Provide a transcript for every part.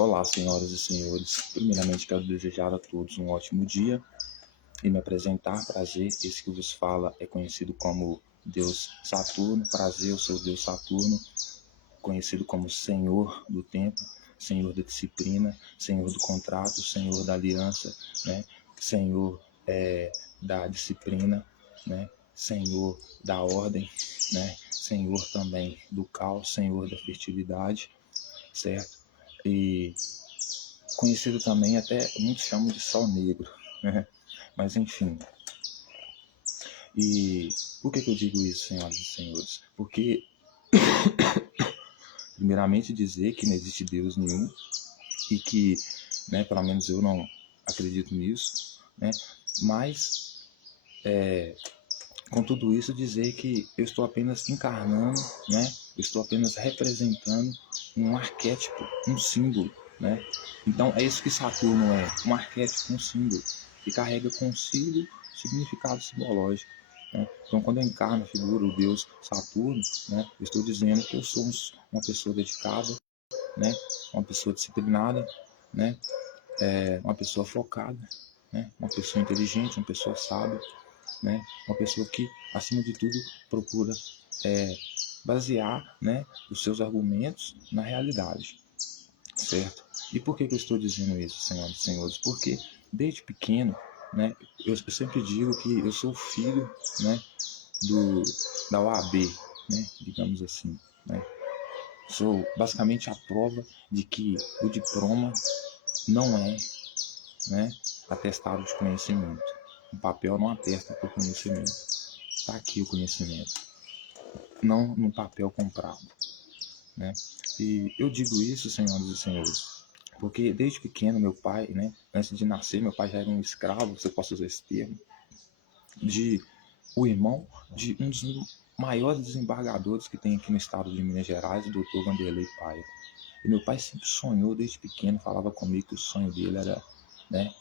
Olá, senhoras e senhores. Primeiramente, quero desejar a todos um ótimo dia e me apresentar. Prazer, esse que vos fala é conhecido como Deus Saturno. Prazer, eu sou Deus Saturno, conhecido como Senhor do Tempo, Senhor da Disciplina, Senhor do Contrato, Senhor da Aliança, né? Senhor da Disciplina, né? Senhor da Ordem, né? Senhor também do Caos, Senhor da Fertilidade, certo? E conhecido também, até muitos chamam de Sol Negro, né? Mas enfim. E por que eu digo isso, senhoras e senhores? Porque, primeiramente, dizer que não existe Deus nenhum e que, né, pelo menos eu não acredito nisso, né? Mas, com tudo isso, dizer que eu estou apenas encarnando, né? Eu estou apenas representando um arquétipo, um símbolo, né? Então é isso que Saturno é, um arquétipo, um símbolo, que carrega consigo significado simbológico, né? Então quando eu encarno a figura do Deus Saturno, né, eu estou dizendo que eu sou uma pessoa dedicada, né, uma pessoa disciplinada, né, uma pessoa focada, né, uma pessoa inteligente, uma pessoa sábia, né, uma pessoa que, acima de tudo, procura basear, né, os seus argumentos na realidade, certo? E por que eu estou dizendo isso, senhoras e senhores? Porque desde pequeno, né, eu sempre digo que eu sou filho, né, da OAB, né, digamos assim, né? Sou basicamente a prova de que o diploma não é, né, atestado de conhecimento. O papel não atesta por conhecimento. Está aqui o conhecimento, não no papel comprado, né? E eu digo isso, senhoras e senhores, porque desde pequeno meu pai, né, antes de nascer, meu pai já era um escravo, se eu posso usar esse termo, de o irmão de um dos maiores desembargadores que tem aqui no estado de Minas Gerais, o doutor Vanderlei Paiva. E meu pai sempre sonhou desde pequeno, falava comigo que o sonho dele era, né,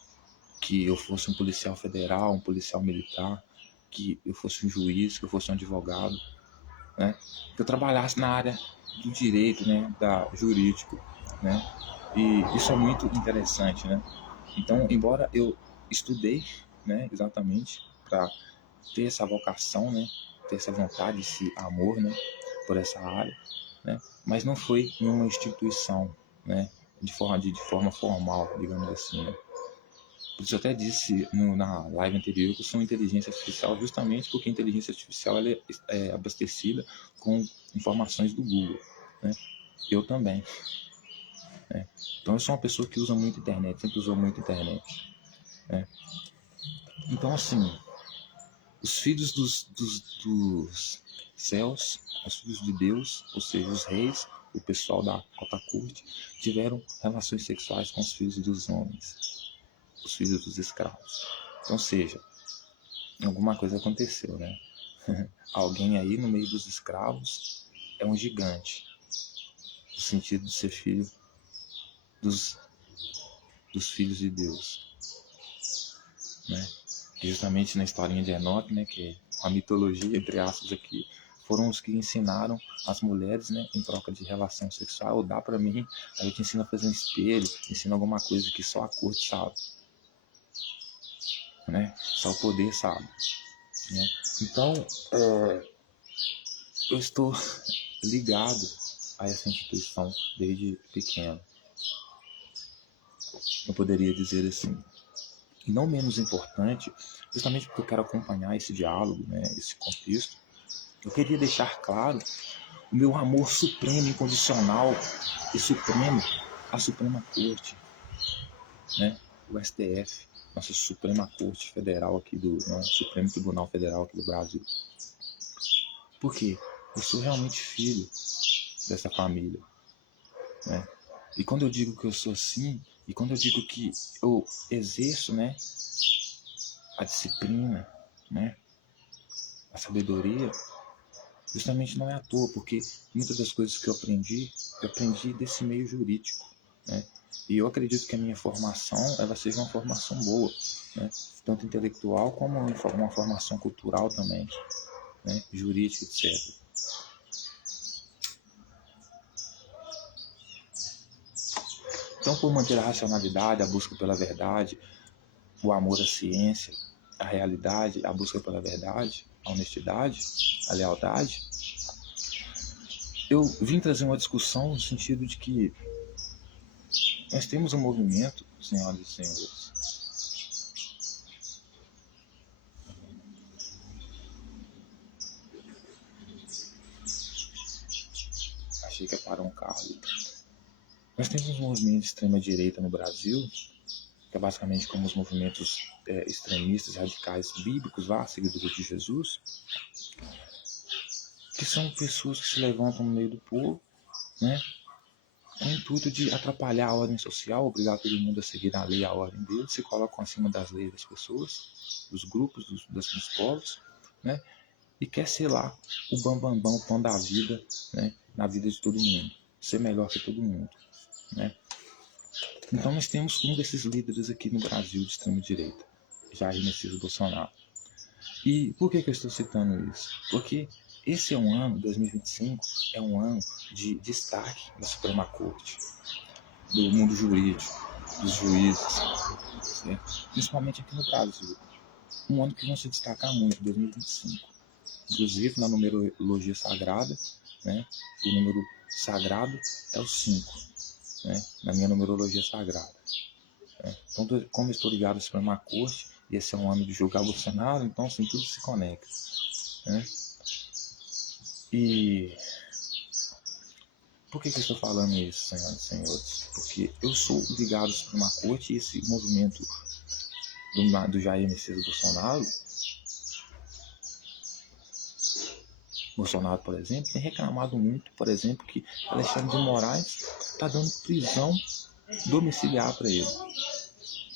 que eu fosse um policial federal, um policial militar, que eu fosse um juiz, que eu fosse um advogado, né, que eu trabalhasse na área do direito, né, da jurídico, né, e isso é muito interessante, né. Então, embora eu estudei, né, exatamente para ter essa vocação, né, ter essa vontade, esse amor, né, por essa área, né, mas não foi em uma instituição, né, de forma formal, digamos assim, né. Por isso eu até disse na live anterior que eu sou inteligência artificial justamente porque a inteligência artificial ela é abastecida com informações do Google, né? Eu também, né? Então eu sou uma pessoa que usa muito internet, sempre usou muito internet, né? Então assim, os filhos dos céus, os filhos de Deus, ou seja, os reis, o pessoal da alta corte, tiveram relações sexuais com os filhos dos homens, os filhos dos escravos. Então, seja, alguma coisa aconteceu, né? Alguém aí no meio dos escravos é um gigante, no sentido de ser filho dos, dos filhos de Deus, né? Que justamente na historinha de Enoque, né, que é a mitologia, entre aspas, aqui, foram os que ensinaram as mulheres, né, em troca de relação sexual, ou dá pra mim, aí eu te ensino a fazer um espelho, te ensino alguma coisa que só a corte sabe, né? Só o poder sabe, né? Então, eu estou ligado a essa instituição desde pequeno. Eu poderia dizer assim. E não menos importante, justamente porque eu quero acompanhar esse diálogo, né, esse contexto, eu queria deixar claro o meu amor supremo, incondicional e supremo à Suprema Corte, né, o STF, nossa Suprema Corte Federal aqui Supremo Tribunal Federal aqui do Brasil. Por quê? Eu sou realmente filho dessa família, né? E quando eu digo que eu sou assim, e quando eu digo que eu exerço, né, a disciplina, né, a sabedoria, justamente não é à toa, porque muitas das coisas que eu aprendi desse meio jurídico, né? E eu acredito que a minha formação, ela seja uma formação boa, né? Tanto intelectual como uma formação cultural também, né? Jurídica, etc. Então, por manter a racionalidade, a busca pela verdade, o amor à ciência, a realidade, a busca pela verdade, a honestidade, a lealdade, eu vim trazer uma discussão no sentido de que nós temos um movimento, senhoras e senhores. Achei que ia parar um carro ali. Nós temos um movimento de extrema-direita no Brasil, que é basicamente como os movimentos extremistas, radicais, bíblicos, seguidores de Jesus, que são pessoas que se levantam no meio do povo, né, com o intuito de atrapalhar a ordem social, obrigar todo mundo a seguir a lei e a ordem deles, se colocam acima das leis das pessoas, dos grupos, dos povos, né, e quer ser lá o bambambam, o pão da vida, né, na vida de todo mundo, ser melhor que todo mundo, né. Então nós temos um desses líderes aqui no Brasil de extrema-direita, Jair Messias Bolsonaro. E por que eu estou citando isso? Porque esse é um ano, 2025, é um ano de destaque da Suprema Corte, do mundo jurídico, dos juízes, certo? Principalmente aqui no Brasil. Um ano que vão se destacar muito, 2025. Inclusive na numerologia sagrada, né? O número sagrado é o 5. Né, na minha numerologia sagrada. Então, como eu estou ligado à Suprema Corte, e esse é um ano de julgar Bolsonaro, então assim, tudo se conecta. Né? E por que eu estou falando isso, senhoras e senhores? Porque eu sou ligado à Suprema Corte e esse movimento do Jair Messias Bolsonaro, por exemplo, tem reclamado muito, por exemplo, que Alexandre de Moraes está dando prisão domiciliar para ele.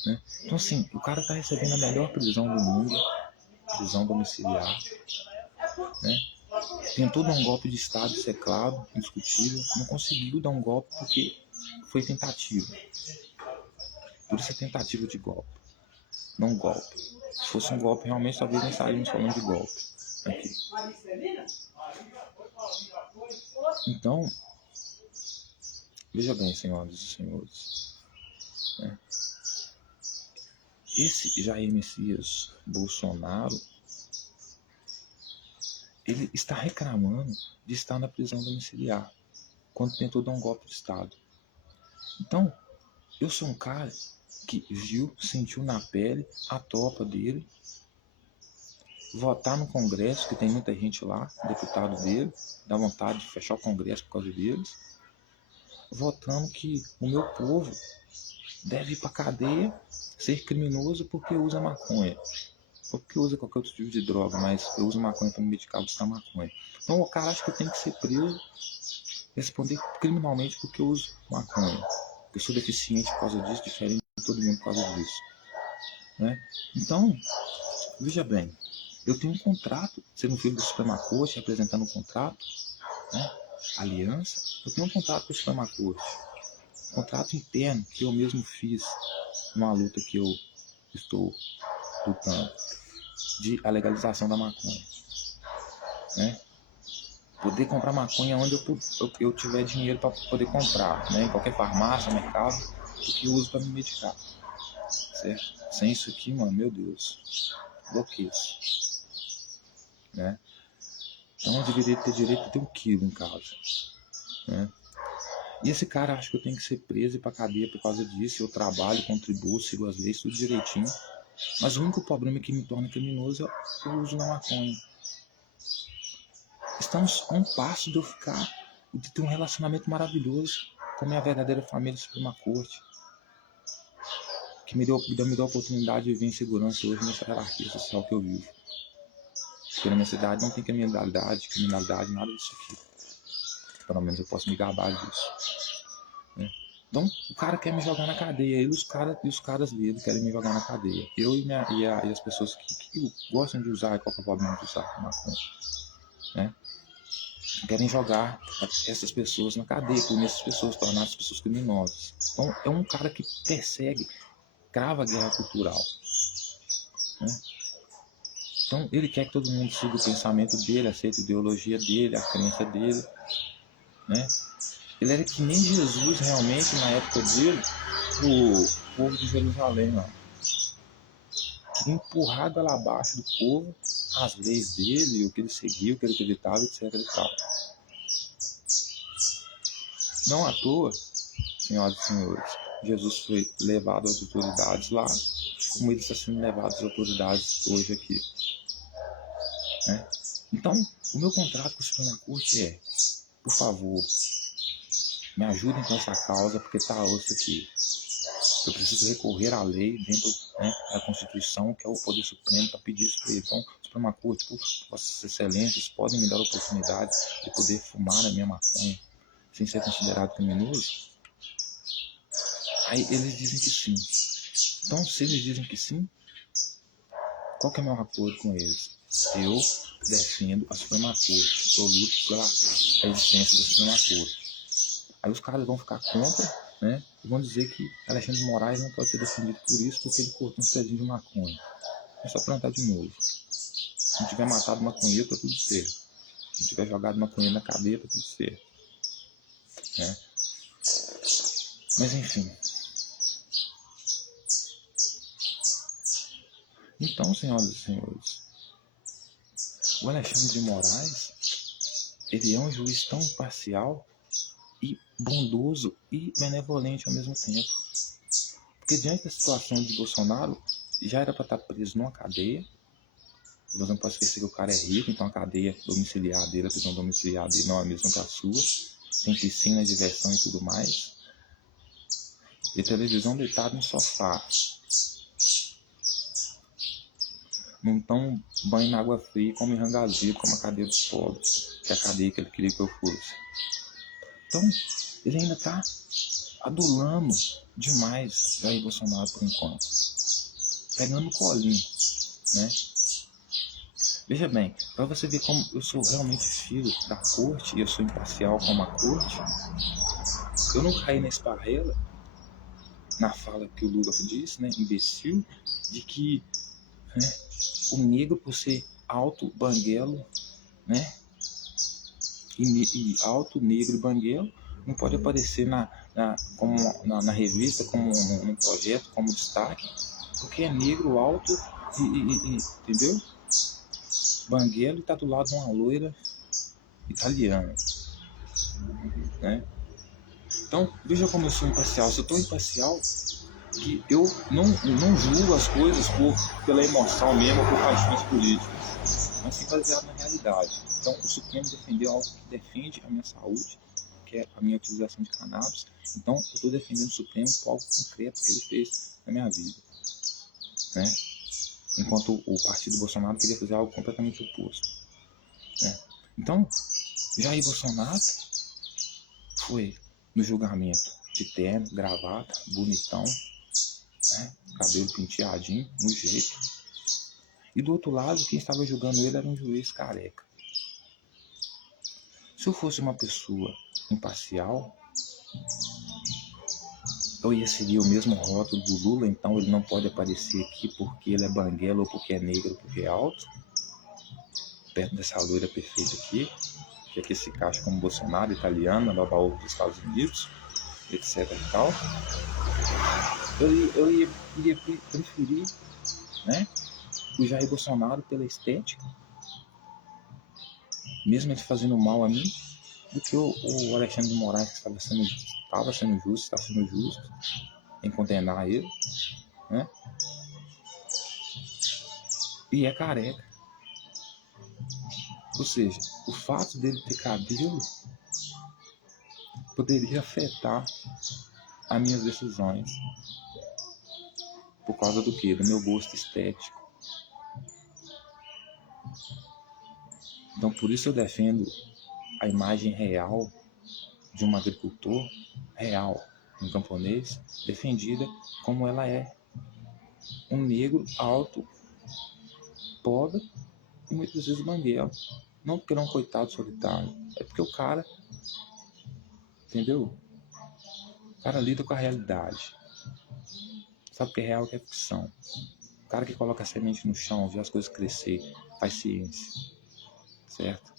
Né? Então, assim, o cara está recebendo a melhor prisão do mundo, prisão domiciliar. Né? Tentou dar um golpe de Estado, isso é claro, indiscutível. Não conseguiu dar um golpe porque foi tentativa. Por isso é tentativa de golpe, não golpe. Se fosse um golpe, realmente, talvez nem estaríamos falando de golpe aqui. Então, veja bem, senhoras e senhores, né? Esse Jair Messias Bolsonaro, ele está reclamando de estar na prisão domiciliar, quando tentou dar um golpe de Estado. Então, eu sou um cara que viu, sentiu na pele a tropa dele votar no Congresso, que tem muita gente lá, deputado dele, dá vontade de fechar o Congresso por causa deles, votando que o meu povo deve ir para cadeia, ser criminoso porque usa maconha, ou porque usa qualquer outro tipo de droga, mas eu uso maconha para me medicar, vou buscar maconha. Então o cara acha que eu tenho que ser preso, responder criminalmente porque eu uso maconha. Eu sou deficiente por causa disso, diferente de todo mundo por causa disso. Né? Então, veja bem, eu tenho um contrato, sendo filho da Suprema Corte, representando um contrato, né? Aliança, eu tenho um contrato com a Suprema Corte, contrato interno que eu mesmo fiz numa luta que eu estou lutando, de a legalização da maconha. Né? Poder comprar maconha onde eu tiver dinheiro para poder comprar, né? Em qualquer farmácia, mercado, o que eu uso para me medicar. Certo? Sem isso aqui, mano, meu Deus, bloqueio. Né? Então eu deveria ter direito a ter 1 quilo em casa. Né? E esse cara acha que eu tenho que ser preso e ir pra cadeia por causa disso. Eu trabalho, contribuo, sigo as leis, tudo direitinho. Mas o único problema que me torna criminoso é o uso da maconha. Estamos a um passo de eu ter um relacionamento maravilhoso com a minha verdadeira família Suprema Corte, que me deu a oportunidade de viver em segurança hoje nessa hierarquia social que eu vivo. Porque na minha cidade não tem criminalidade, nada disso aqui. Pelo menos eu posso me gabar disso. Né? Então, o cara quer me jogar na cadeia, ele e os caras dele querem me jogar na cadeia. Eu e as pessoas que gostam de usar, qual é o problema de usar maconha, né? Querem jogar essas pessoas na cadeia, punir essas pessoas, tornar essas pessoas criminosas. Então, é um cara que persegue, crava a guerra cultural. Né? Então, ele quer que todo mundo siga o pensamento dele, aceite a ideologia dele, a crença dele. Né? Ele era que nem Jesus realmente na época dele, o povo de Jerusalém, ó. Queria empurrar goela abaixo do povo as leis dele, o que ele seguia, o que ele acreditava, etc. e tal. Não à toa, senhoras e senhores, Jesus foi levado às autoridades lá, como ele está sendo levado às autoridades hoje aqui. Né? Então, o meu contrato com o Suprema Corte é, por favor, me ajudem com essa causa, porque está osso aqui. Eu preciso recorrer à lei dentro, né, da Constituição, que é o Poder Supremo, para pedir isso para ele. Então, Suprema Corte, por Vossas Excelências, podem me dar a oportunidade de poder fumar a minha maconha sem ser considerado criminoso? Aí eles dizem que sim. Então, se eles dizem que sim, qual que é o meu acordo com eles? Eu defendo a Suprema Corte, eu luto pela existência da Suprema Corte. Aí os caras vão ficar contra, né? E vão dizer que Alexandre de Moraes não pode ser defendido por isso, porque ele cortou um pezinho de maconha. É só plantar de novo. Se não tiver matado maconheiro, tá tudo certo. Se não tiver jogado maconheiro na cadeia, tá tudo certo. Né? Mas enfim. Então, senhoras e senhores, o Alexandre de Moraes, ele é um juiz tão imparcial e bondoso e benevolente ao mesmo tempo. Porque diante da situação de Bolsonaro, já era para estar preso numa cadeia. Você não pode esquecer que o cara é rico, então a cadeia domiciliar dele, a prisão domiciliar dele não é a mesma que a sua. Tem piscina, diversão e tudo mais. E televisão deitado no sofá. Não tão banho na água fria e come rangazeiro como a cadeia dos pobres, que é a cadeia que ele queria que eu fosse. Então, ele ainda está adulando demais Jair Bolsonaro por enquanto. Pegando no colinho, né? Veja bem, para você ver como eu sou realmente filho da corte e eu sou imparcial como a corte, eu não caí na esparrela, na fala que o Lula disse, né, imbecil, de que, né, o negro, por ser alto, banguelo, né, e alto, negro e banguelo, não pode aparecer na revista como um projeto, como destaque, porque é negro, alto entendeu? Banguelo e está do lado de uma loira italiana, né? Então, veja como eu sou imparcial. Eu sou tão imparcial que eu não julgo as coisas pela emoção mesmo ou por paixões políticas, mas sim baseado na realidade. Então, o Supremo defendeu algo que defende a minha saúde, que é a minha utilização de cannabis. Então, eu estou defendendo o Supremo por algo concreto que ele fez na minha vida, né? Enquanto o partido Bolsonaro queria fazer algo completamente oposto, né? Então, Jair Bolsonaro foi no julgamento de terno, gravata, bonitão, né? Cabelo penteadinho, no jeito. E do outro lado, quem estava julgando ele era um juiz careca. Se eu fosse uma pessoa imparcial, eu ia seguir o mesmo rótulo do Lula, então ele não pode aparecer aqui porque ele é banguelo, ou porque é negro, ou porque é alto, perto dessa loira perfeita aqui, que aqui se encaixa como Bolsonaro, italiana, Nova York dos Estados Unidos, etc e tal. Eu iria preferir, né, o Jair Bolsonaro pela estética, mesmo ele fazendo mal a mim, do que o Alexandre de Moraes, que estava sendo justo, está sendo justo em condenar ele, né? E é careca. Ou seja, o fato dele ter cabelo poderia afetar as minhas decisões. Por causa do quê? Do meu gosto estético. Então, por isso eu defendo a imagem real de um agricultor real, um camponês, defendida como ela é. Um negro alto, pobre e muitas vezes banguelo. Não porque ele é um coitado solitário, é porque o cara, entendeu? O cara lida com a realidade. Sabe o que é real e o que é ficção. O cara que coloca a semente no chão, vê as coisas crescer, faz ciência. Certo?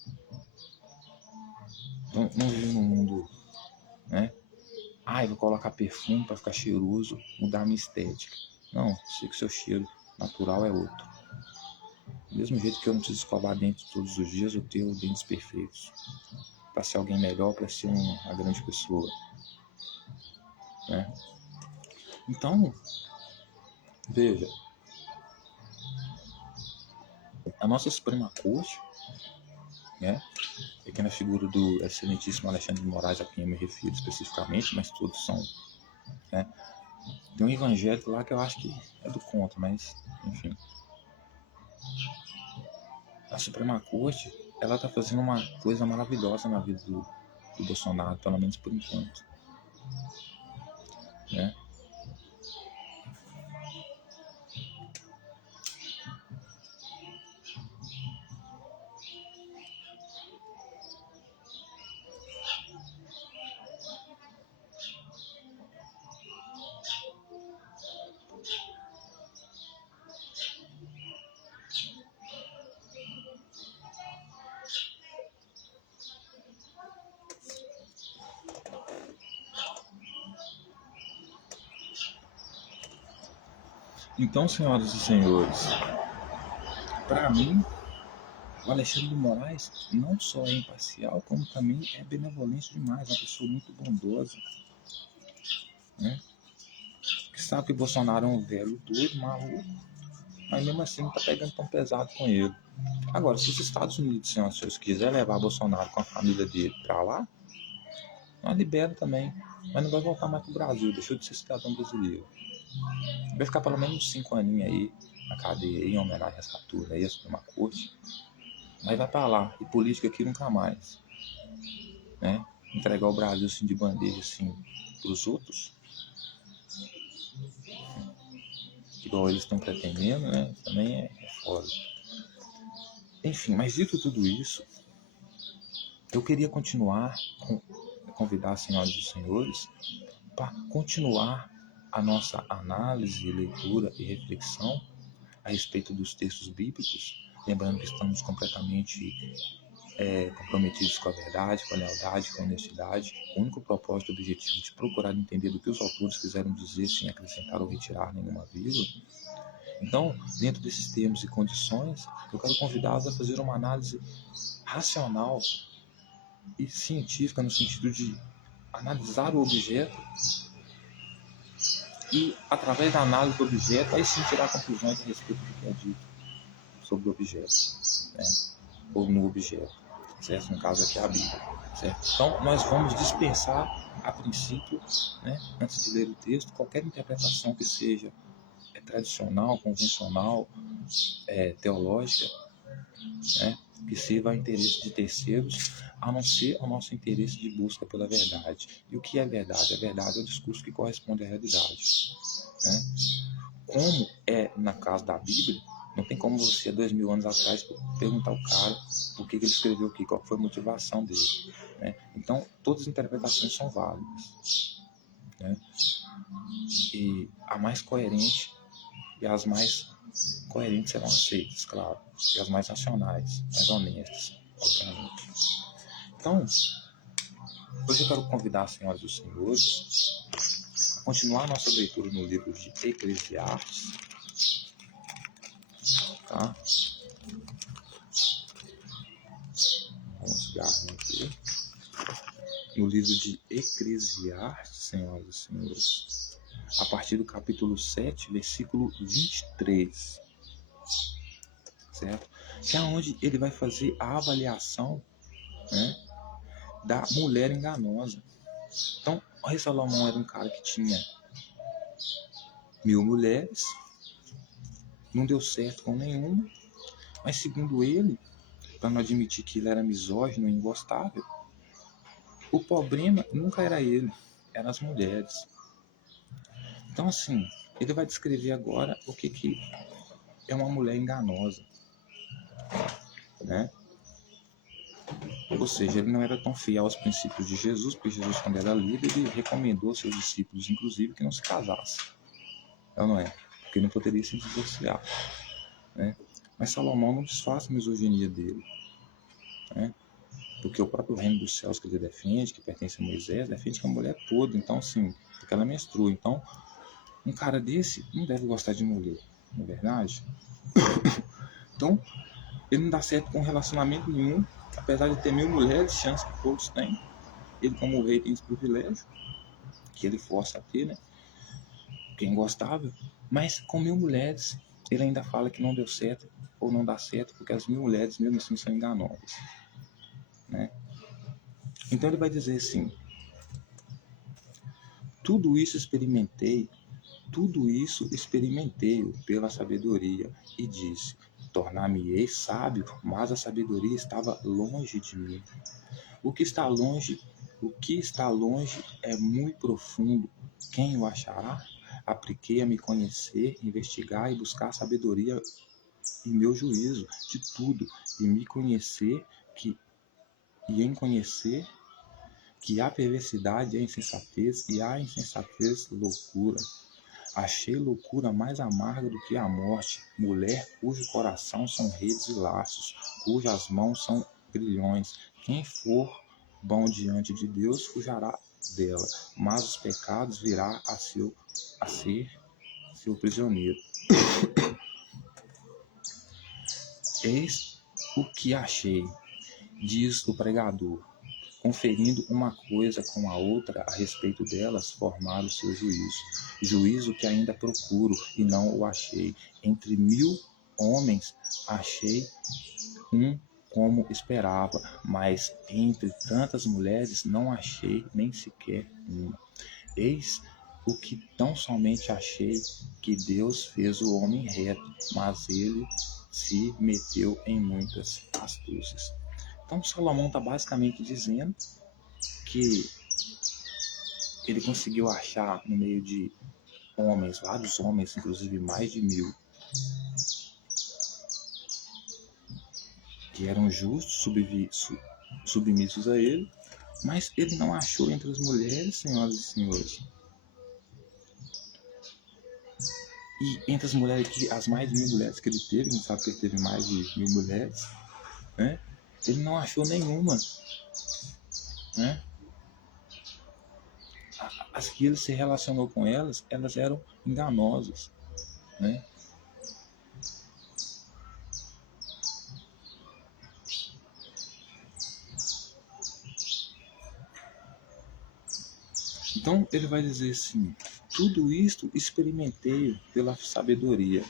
Então, não vive num mundo, né, eu vou colocar perfume para ficar cheiroso, mudar a minha estética. Não, sei que o seu cheiro natural é outro. Do mesmo jeito que eu não preciso escovar dentes todos os dias, eu tenho dentes perfeitos. Para ser alguém melhor, para ser uma grande pessoa. Né? Então, veja, a nossa Suprema Corte, né, aqui na figura do excelentíssimo Alexandre de Moraes, a quem eu me refiro especificamente, mas todos são, né, tem um evangélico lá que eu acho que é do contra, mas, enfim. A Suprema Corte, ela tá fazendo uma coisa maravilhosa na vida do Bolsonaro, pelo menos por enquanto. Né? Então, senhoras e senhores, para mim, o Alexandre de Moraes não só é imparcial, como também é benevolente demais, uma pessoa muito bondosa, né? Que sabe que Bolsonaro é um velho doido, maluco, mas mesmo assim não tá pegando tão pesado com ele. Agora, se os Estados Unidos, senhoras e senhores, quiser levar Bolsonaro com a família dele para lá, nós libera também, mas não vai voltar mais pro Brasil, deixou de ser cidadão brasileiro. Vai ficar pelo menos 5 aninhos aí na cadeia, em homenagem a essa turma aí, a Suprema Corte. Mas vai pra lá, e política aqui nunca mais. Né? Entregar o Brasil assim de bandeja assim pros outros, igual eles estão pretendendo, né? Também é foda. Enfim, mas dito tudo isso, eu queria convidar as senhoras e os senhores para continuar a nossa análise, leitura e reflexão a respeito dos textos bíblicos, lembrando que estamos completamente comprometidos com a verdade, com a lealdade, com a honestidade, com o único propósito e objetivo de procurar entender o que os autores quiseram dizer sem acrescentar ou retirar nenhuma vírgula. Então, dentro desses termos e condições, eu quero convidá-los a fazer uma análise racional e científica no sentido de analisar o objeto e, através da análise do objeto, aí sim tirar conclusões a respeito do que é dito sobre o objeto, né? Ou no objeto, certo? No caso aqui é a Bíblia, certo? Então, nós vamos dispensar, a princípio, né, antes de ler o texto, qualquer interpretação que seja tradicional, convencional, teológica, né, que sirva ao interesse de terceiros, a não ser ao nosso interesse de busca pela verdade. E o que é verdade? A verdade é o discurso que corresponde à realidade. Né? Como é na casa da Bíblia, não tem como você, 2000 anos atrás, perguntar ao cara por que ele escreveu aqui, qual foi a motivação dele. Né? Então, todas as interpretações são válidas. Né? E a mais coerente e as mais coerentes serão aceitas, claro. E as mais racionais, mais honestas, obviamente. Então, hoje eu quero convidar as senhoras e os senhores a continuar a nossa leitura no livro de Eclesiastes. Tá? Vamos pegar aqui. No livro de Eclesiastes, senhoras e senhores, a partir do capítulo 7, versículo 23. Certo? Que é onde ele vai fazer a avaliação, né, da mulher enganosa. Então, o rei Salomão era um cara que tinha 1000 mulheres, não deu certo com nenhuma, mas segundo ele, para não admitir que ele era misógino e ingostável, o problema nunca era ele, eram as mulheres. Então, assim, ele vai descrever agora o que é uma mulher enganosa, né? Ou seja, ele não era tão fiel aos princípios de Jesus, porque Jesus, quando era livre, ele recomendou aos seus discípulos, inclusive, que não se casassem. Não é? Porque não poderia se divorciar. Né? Mas Salomão não desfaz a misoginia dele. Né? Porque o próprio reino dos céus que ele defende, que pertence a Moisés, defende que a mulher é toda, então sim, porque ela menstrua. Então, um cara desse não deve gostar de mulher, não é verdade? Então, ele não dá certo com relacionamento nenhum, apesar de ter 1000 mulheres, chance que todos têm. Ele, como rei, tem esse privilégio, que ele força a ter, né? Que é ingostável. Mas com 1000 mulheres, ele ainda fala que não deu certo, ou não dá certo, porque as 1000 mulheres, mesmo assim, são enganosas, né? Então ele vai dizer assim: tudo isso experimentei pela sabedoria, e disse: tornar-me-ei sábio, mas a sabedoria estava longe de mim. O que está longe é muito profundo. Quem o achará? Apliquei a me conhecer, investigar e buscar sabedoria e meu juízo de tudo, e me conhecer em conhecer que há perversidade e a insensatez, e há insensatez loucura. Achei loucura mais amarga do que a morte, mulher cujo coração são redes e laços, cujas mãos são grilhões. Quem for bom diante de Deus fujará dela, mas os pecados virá a ser seu prisioneiro. Eis o que achei, diz o pregador, conferindo uma coisa com a outra a respeito delas, formar o seu juízo que ainda procuro e não o achei. Entre 1000 homens achei um como esperava, mas entre tantas mulheres não achei nem sequer uma. Eis o que tão somente achei, que Deus fez o homem reto, mas ele se meteu em muitas astúcias. Então Salomão está basicamente dizendo que ele conseguiu achar no meio de homens, vários homens, inclusive mais de 1000, que eram justos, submissos a ele, mas ele não achou entre as mulheres, senhoras e senhores. E entre as mulheres, as mais de 1000 mulheres que ele teve, a gente sabe que ele teve mais de 1000 mulheres, né? Ele não achou nenhuma, né? As que ele se relacionou com elas eram enganosas, né? Então ele vai dizer assim: tudo isto experimentei pela sabedoria,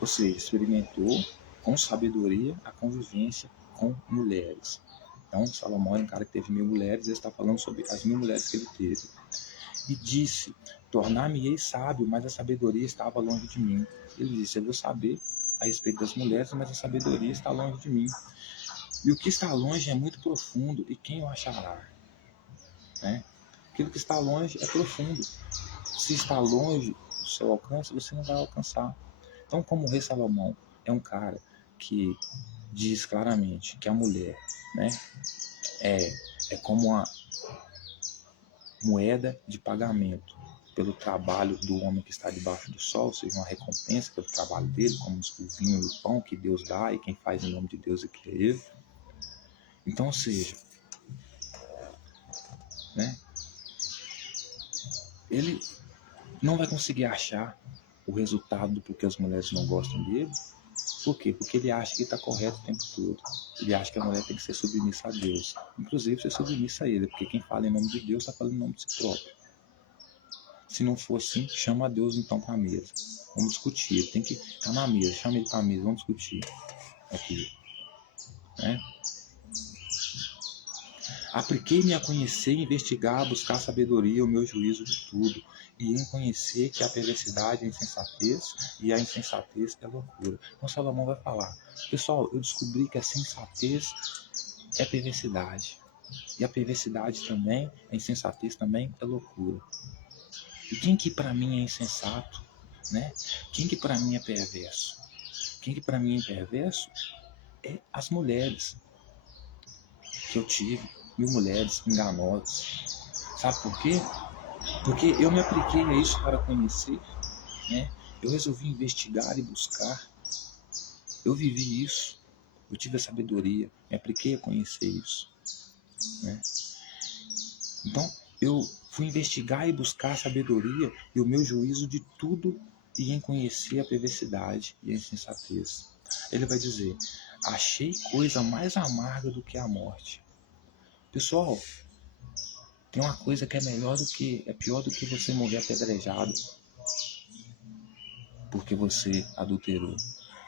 ou seja, experimentou com sabedoria a convivência com mulheres. Então Salomão é um cara que teve 1000 mulheres, ele está falando sobre as 1000 mulheres que ele teve. E disse: tornar-me-ei sábio, mas a sabedoria estava longe de mim. Ele disse: eu vou saber a respeito das mulheres, mas a sabedoria está longe de mim. E o que está longe é muito profundo, e quem o achará? Né? Aquilo que está longe é profundo. Se está longe do seu alcance, você não vai alcançar. Então, como o rei Salomão é um cara que diz claramente que a mulher, né, é como uma moeda de pagamento pelo trabalho do homem que está debaixo do sol, ou seja, uma recompensa pelo trabalho dele, como o vinho e o pão que Deus dá, e quem faz em nome de Deus é que é ele. Então, ou seja, né, ele não vai conseguir achar o resultado porque as mulheres não gostam dele. Por quê? Porque ele acha que está correto o tempo todo. Ele acha que a mulher tem que ser submissa a Deus. Inclusive ser submissa a ele, porque quem fala em nome de Deus está falando em nome de si próprio. Se não for assim, chama a Deus então para a mesa. Vamos discutir. Ele tem que estar na mesa. Chama ele para a mesa, vamos discutir aqui. Né? Apliquei-me a conhecer, investigar, buscar sabedoria, o meu juízo de tudo, e em conhecer que a perversidade é insensatez, e a insensatez é loucura. Então Salomão vai falar: pessoal, eu descobri que a sensatez é perversidade, e a perversidade também, a insensatez também é loucura. E quem que para mim é insensato? Né? Quem que para mim é perverso? Quem que para mim é perverso é as mulheres que eu tive, 1000 mulheres enganosas. Sabe por quê? Porque eu me apliquei a isso para conhecer, né? Eu resolvi investigar e buscar. Eu vivi isso. Eu tive a sabedoria, me apliquei a conhecer isso. né? Então, eu fui investigar e buscar a sabedoria e o meu juízo de tudo e em conhecer a perversidade e a insensatez. Ele vai dizer, achei coisa mais amarga do que a morte. Pessoal, tem uma coisa que é pior do que você morrer apedrejado porque você adulterou.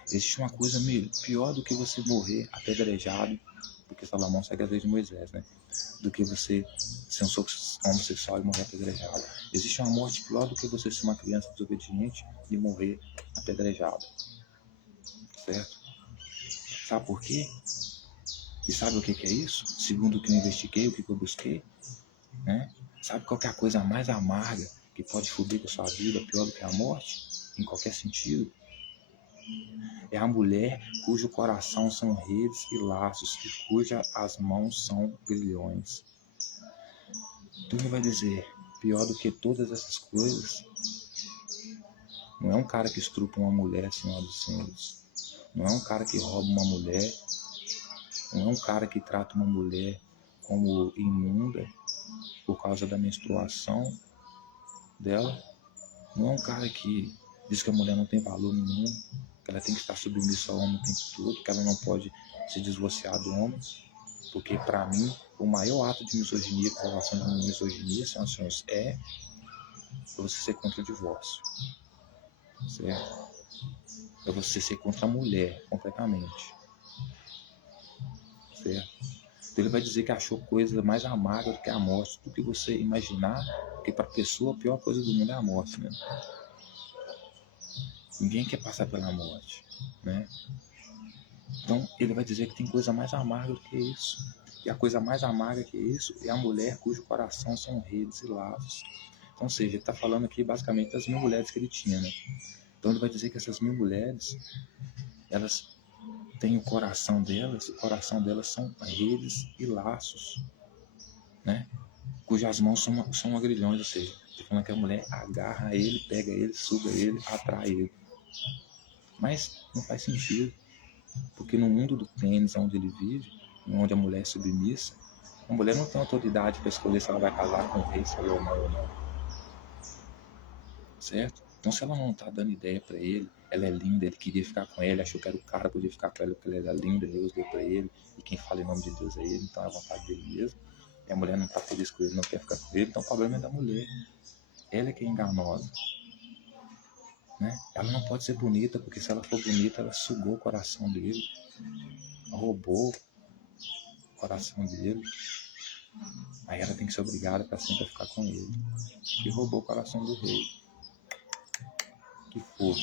Existe uma coisa pior do que você morrer apedrejado, porque Salomão segue as leis de Moisés, né? Do que você ser um homossexual e morrer apedrejado. Existe uma morte pior do que você ser uma criança desobediente e morrer apedrejado. Certo? Sabe por quê? E sabe o que é isso? Segundo o que eu investiguei, o que eu busquei, né? Sabe qual que é a coisa mais amarga que pode foder com a sua vida, pior do que a morte? Em qualquer sentido? É a mulher cujo coração são redes e laços e cujas as mãos são grilhões. Tu me vai dizer, pior do que todas essas coisas, não é um cara que estrupa uma mulher, Senhor dos Senhores. Não é um cara que rouba uma mulher. Não é um cara que trata uma mulher como imunda por causa da menstruação dela. Não é um cara que diz que a mulher não tem valor nenhum, que ela tem que estar submissa ao homem o tempo todo, que ela não pode se divorciar do homem. Porque, para mim, o maior ato de misoginia, com relação de misoginia, senhoras e senhores, é você ser contra o divórcio. Certo? É você ser contra a mulher, completamente. Certo? Então ele vai dizer que achou coisa mais amarga do que a morte, do que você imaginar, porque para a pessoa a pior coisa do mundo é a morte, né? Ninguém quer passar pela morte, né? Então ele vai dizer que tem coisa mais amarga do que isso. E a coisa mais amarga que isso é a mulher cujo coração são redes e laços. Então, ou seja, ele está falando aqui basicamente das 1000 mulheres que ele tinha, né? Então ele vai dizer que essas 1000 mulheres, elas têm o coração delas são redes e laços, né? Cujas mãos são agrilhões, ou seja, está falando que a mulher agarra ele, pega ele, suga ele, atrai ele. Mas não faz sentido, porque no mundo do tênis, onde ele vive, onde a mulher é submissa, a mulher não tem autoridade para escolher se ela vai casar com o rei, se ela ou não. Certo? Então, se ela não tá dando ideia para ele, ela é linda, ele queria ficar com ela, achou que era o cara, podia ficar com ela porque ela era linda, Deus deu para ele, e quem fala em nome de Deus é ele, então é a vontade dele mesmo. E a mulher não tá feliz com ele, não quer ficar com ele, então o problema é da mulher. Ela é que é enganosa. Né? Ela não pode ser bonita, porque se ela for bonita, ela sugou o coração dele, roubou o coração dele. Aí ela tem que ser obrigada para sempre a ficar com ele. E roubou o coração do rei. Que fofo.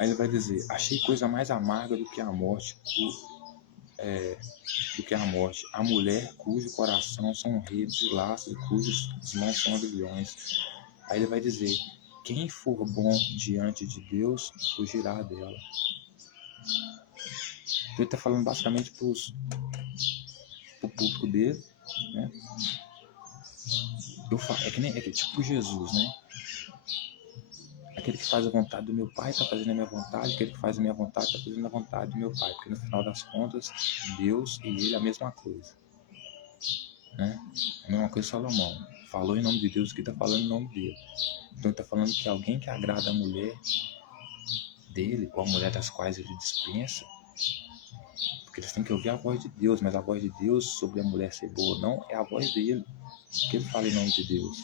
Aí ele vai dizer, achei coisa mais amarga do que a morte, a mulher cujo coração são redes e laços, e cujos mãos são agrilhões. Aí ele vai dizer, quem for bom diante de Deus, fugirá dela. Então ele está falando basicamente para o público dele, né? É que tipo Jesus, né? Aquele que faz a vontade do meu pai está fazendo a minha vontade, aquele que faz a minha vontade está fazendo a vontade do meu pai, porque no final das contas, Deus e ele é a mesma coisa, né? A mesma coisa Salomão. Falou em nome de Deus, que está falando em nome dele. Então ele está falando que alguém que agrada a mulher dele, ou a mulher das quais ele dispensa, porque eles têm que ouvir a voz de Deus, mas a voz de Deus sobre a mulher ser boa ou não é a voz dele, que ele fala em nome de Deus.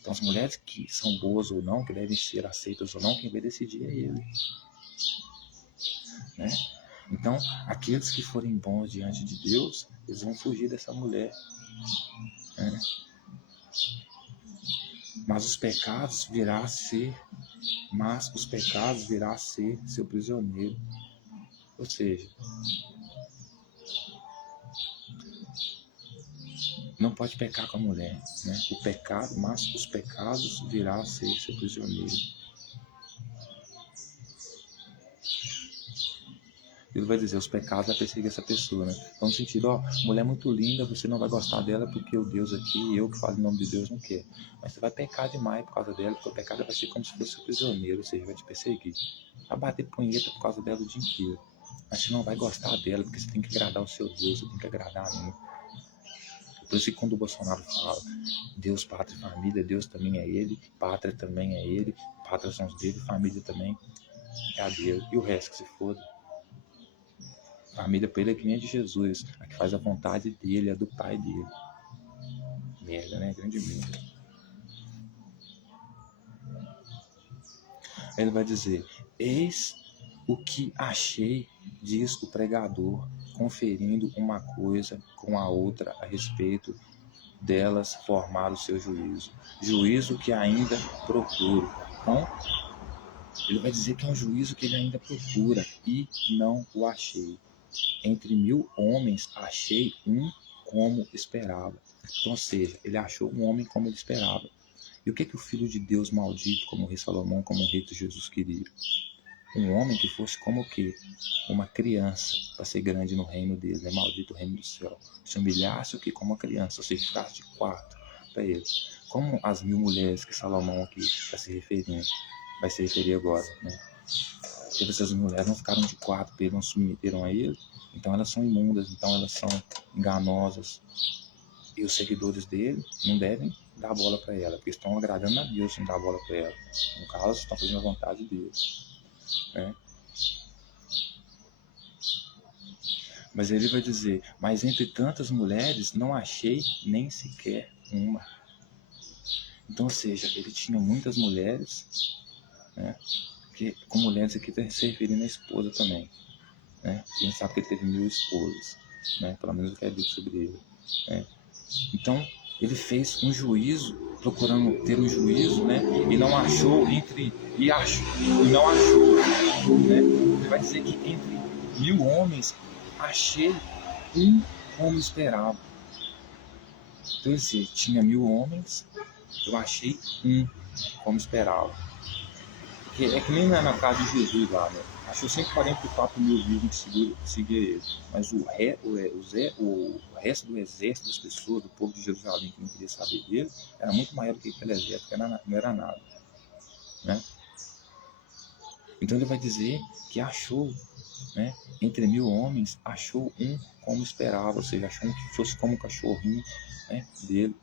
Então as mulheres que são boas ou não, que devem ser aceitas ou não, quem vai decidir é ele, né? Então aqueles que forem bons diante de Deus, eles vão fugir dessa mulher, né? Mas os pecados virá a ser seu prisioneiro. Ou seja, não pode pecar com a mulher, né? O pecado, mas os pecados virá a ser seu prisioneiro. Ele vai dizer, os pecados vai perseguir essa pessoa, né? Então, no sentido, ó, mulher muito linda, você não vai gostar dela porque o Deus aqui, eu que falo em nome de Deus, não quer. Mas você vai pecar demais por causa dela, porque o pecado vai ser como se fosse seu prisioneiro, ou seja, vai te perseguir. Vai bater punheta por causa dela o dia inteiro. Mas você não vai gostar dela, porque você tem que agradar o seu Deus, você tem que agradar a mim. Por isso que quando o Bolsonaro fala Deus, pátria e família, Deus também é ele, pátria também é ele, pátria são os dele, família também é a dele. E o resto que se foda. Família pra ele é que nem a de Jesus, a que faz a vontade dele, a do pai dele. Merda, né? Grande merda. Ele vai dizer, eis o que achei, diz o pregador, conferindo uma coisa com a outra a respeito delas formar o seu juízo. Juízo que ainda procuro. Então, ele vai dizer que é um juízo que ele ainda procura e não o achei. Entre 1000 homens achei um como esperava. Então, ou seja, ele achou um homem como ele esperava. E o que o Filho de Deus maldito, como o rei Salomão, como o rei de Jesus queria? Um homem que fosse como o quê? Uma criança, para ser grande no reino dele, né? Maldito o reino do céu. Se humilhasse o quê? Como uma criança, ou seja, ficasse de quarto para ele. Como as 1000 mulheres que Salomão aqui está se referindo, vai se referir agora, né? Porque essas mulheres não ficaram de quarto para ele, não submeteram a ele, então elas são imundas, então elas são enganosas. E os seguidores dele não devem dar bola para ela, porque estão agradando a Deus sem dar bola para ela. No caso, estão fazendo a vontade dele, né? Mas ele vai dizer, mas entre tantas mulheres não achei nem sequer uma. Então, ou seja, ele tinha muitas mulheres, né? Que, com mulheres aqui está se referindo à esposa também, né? A gente sabe que ele teve 1000 esposas, né? Pelo menos o que é dito sobre ele, né? Então, ele fez um juízo, procurando ter um juízo, né? E não achou e não achou, né? Ele vai dizer que entre 1000 homens achei um como esperava. Então, assim, tinha 1000 homens, eu achei um como esperava. Porque é que nem na casa de Jesus lá, né? Achou 144 mil vivos que seguia ele. Mas o resto do exército das pessoas, do povo de Jerusalém, que não queria saber dele, era muito maior do que aquele exército, que não era nada, né? Então ele vai dizer que achou, né? Entre 1000 homens, achou um como esperava, ou seja, achou um que fosse como um cachorrinho, né, dele,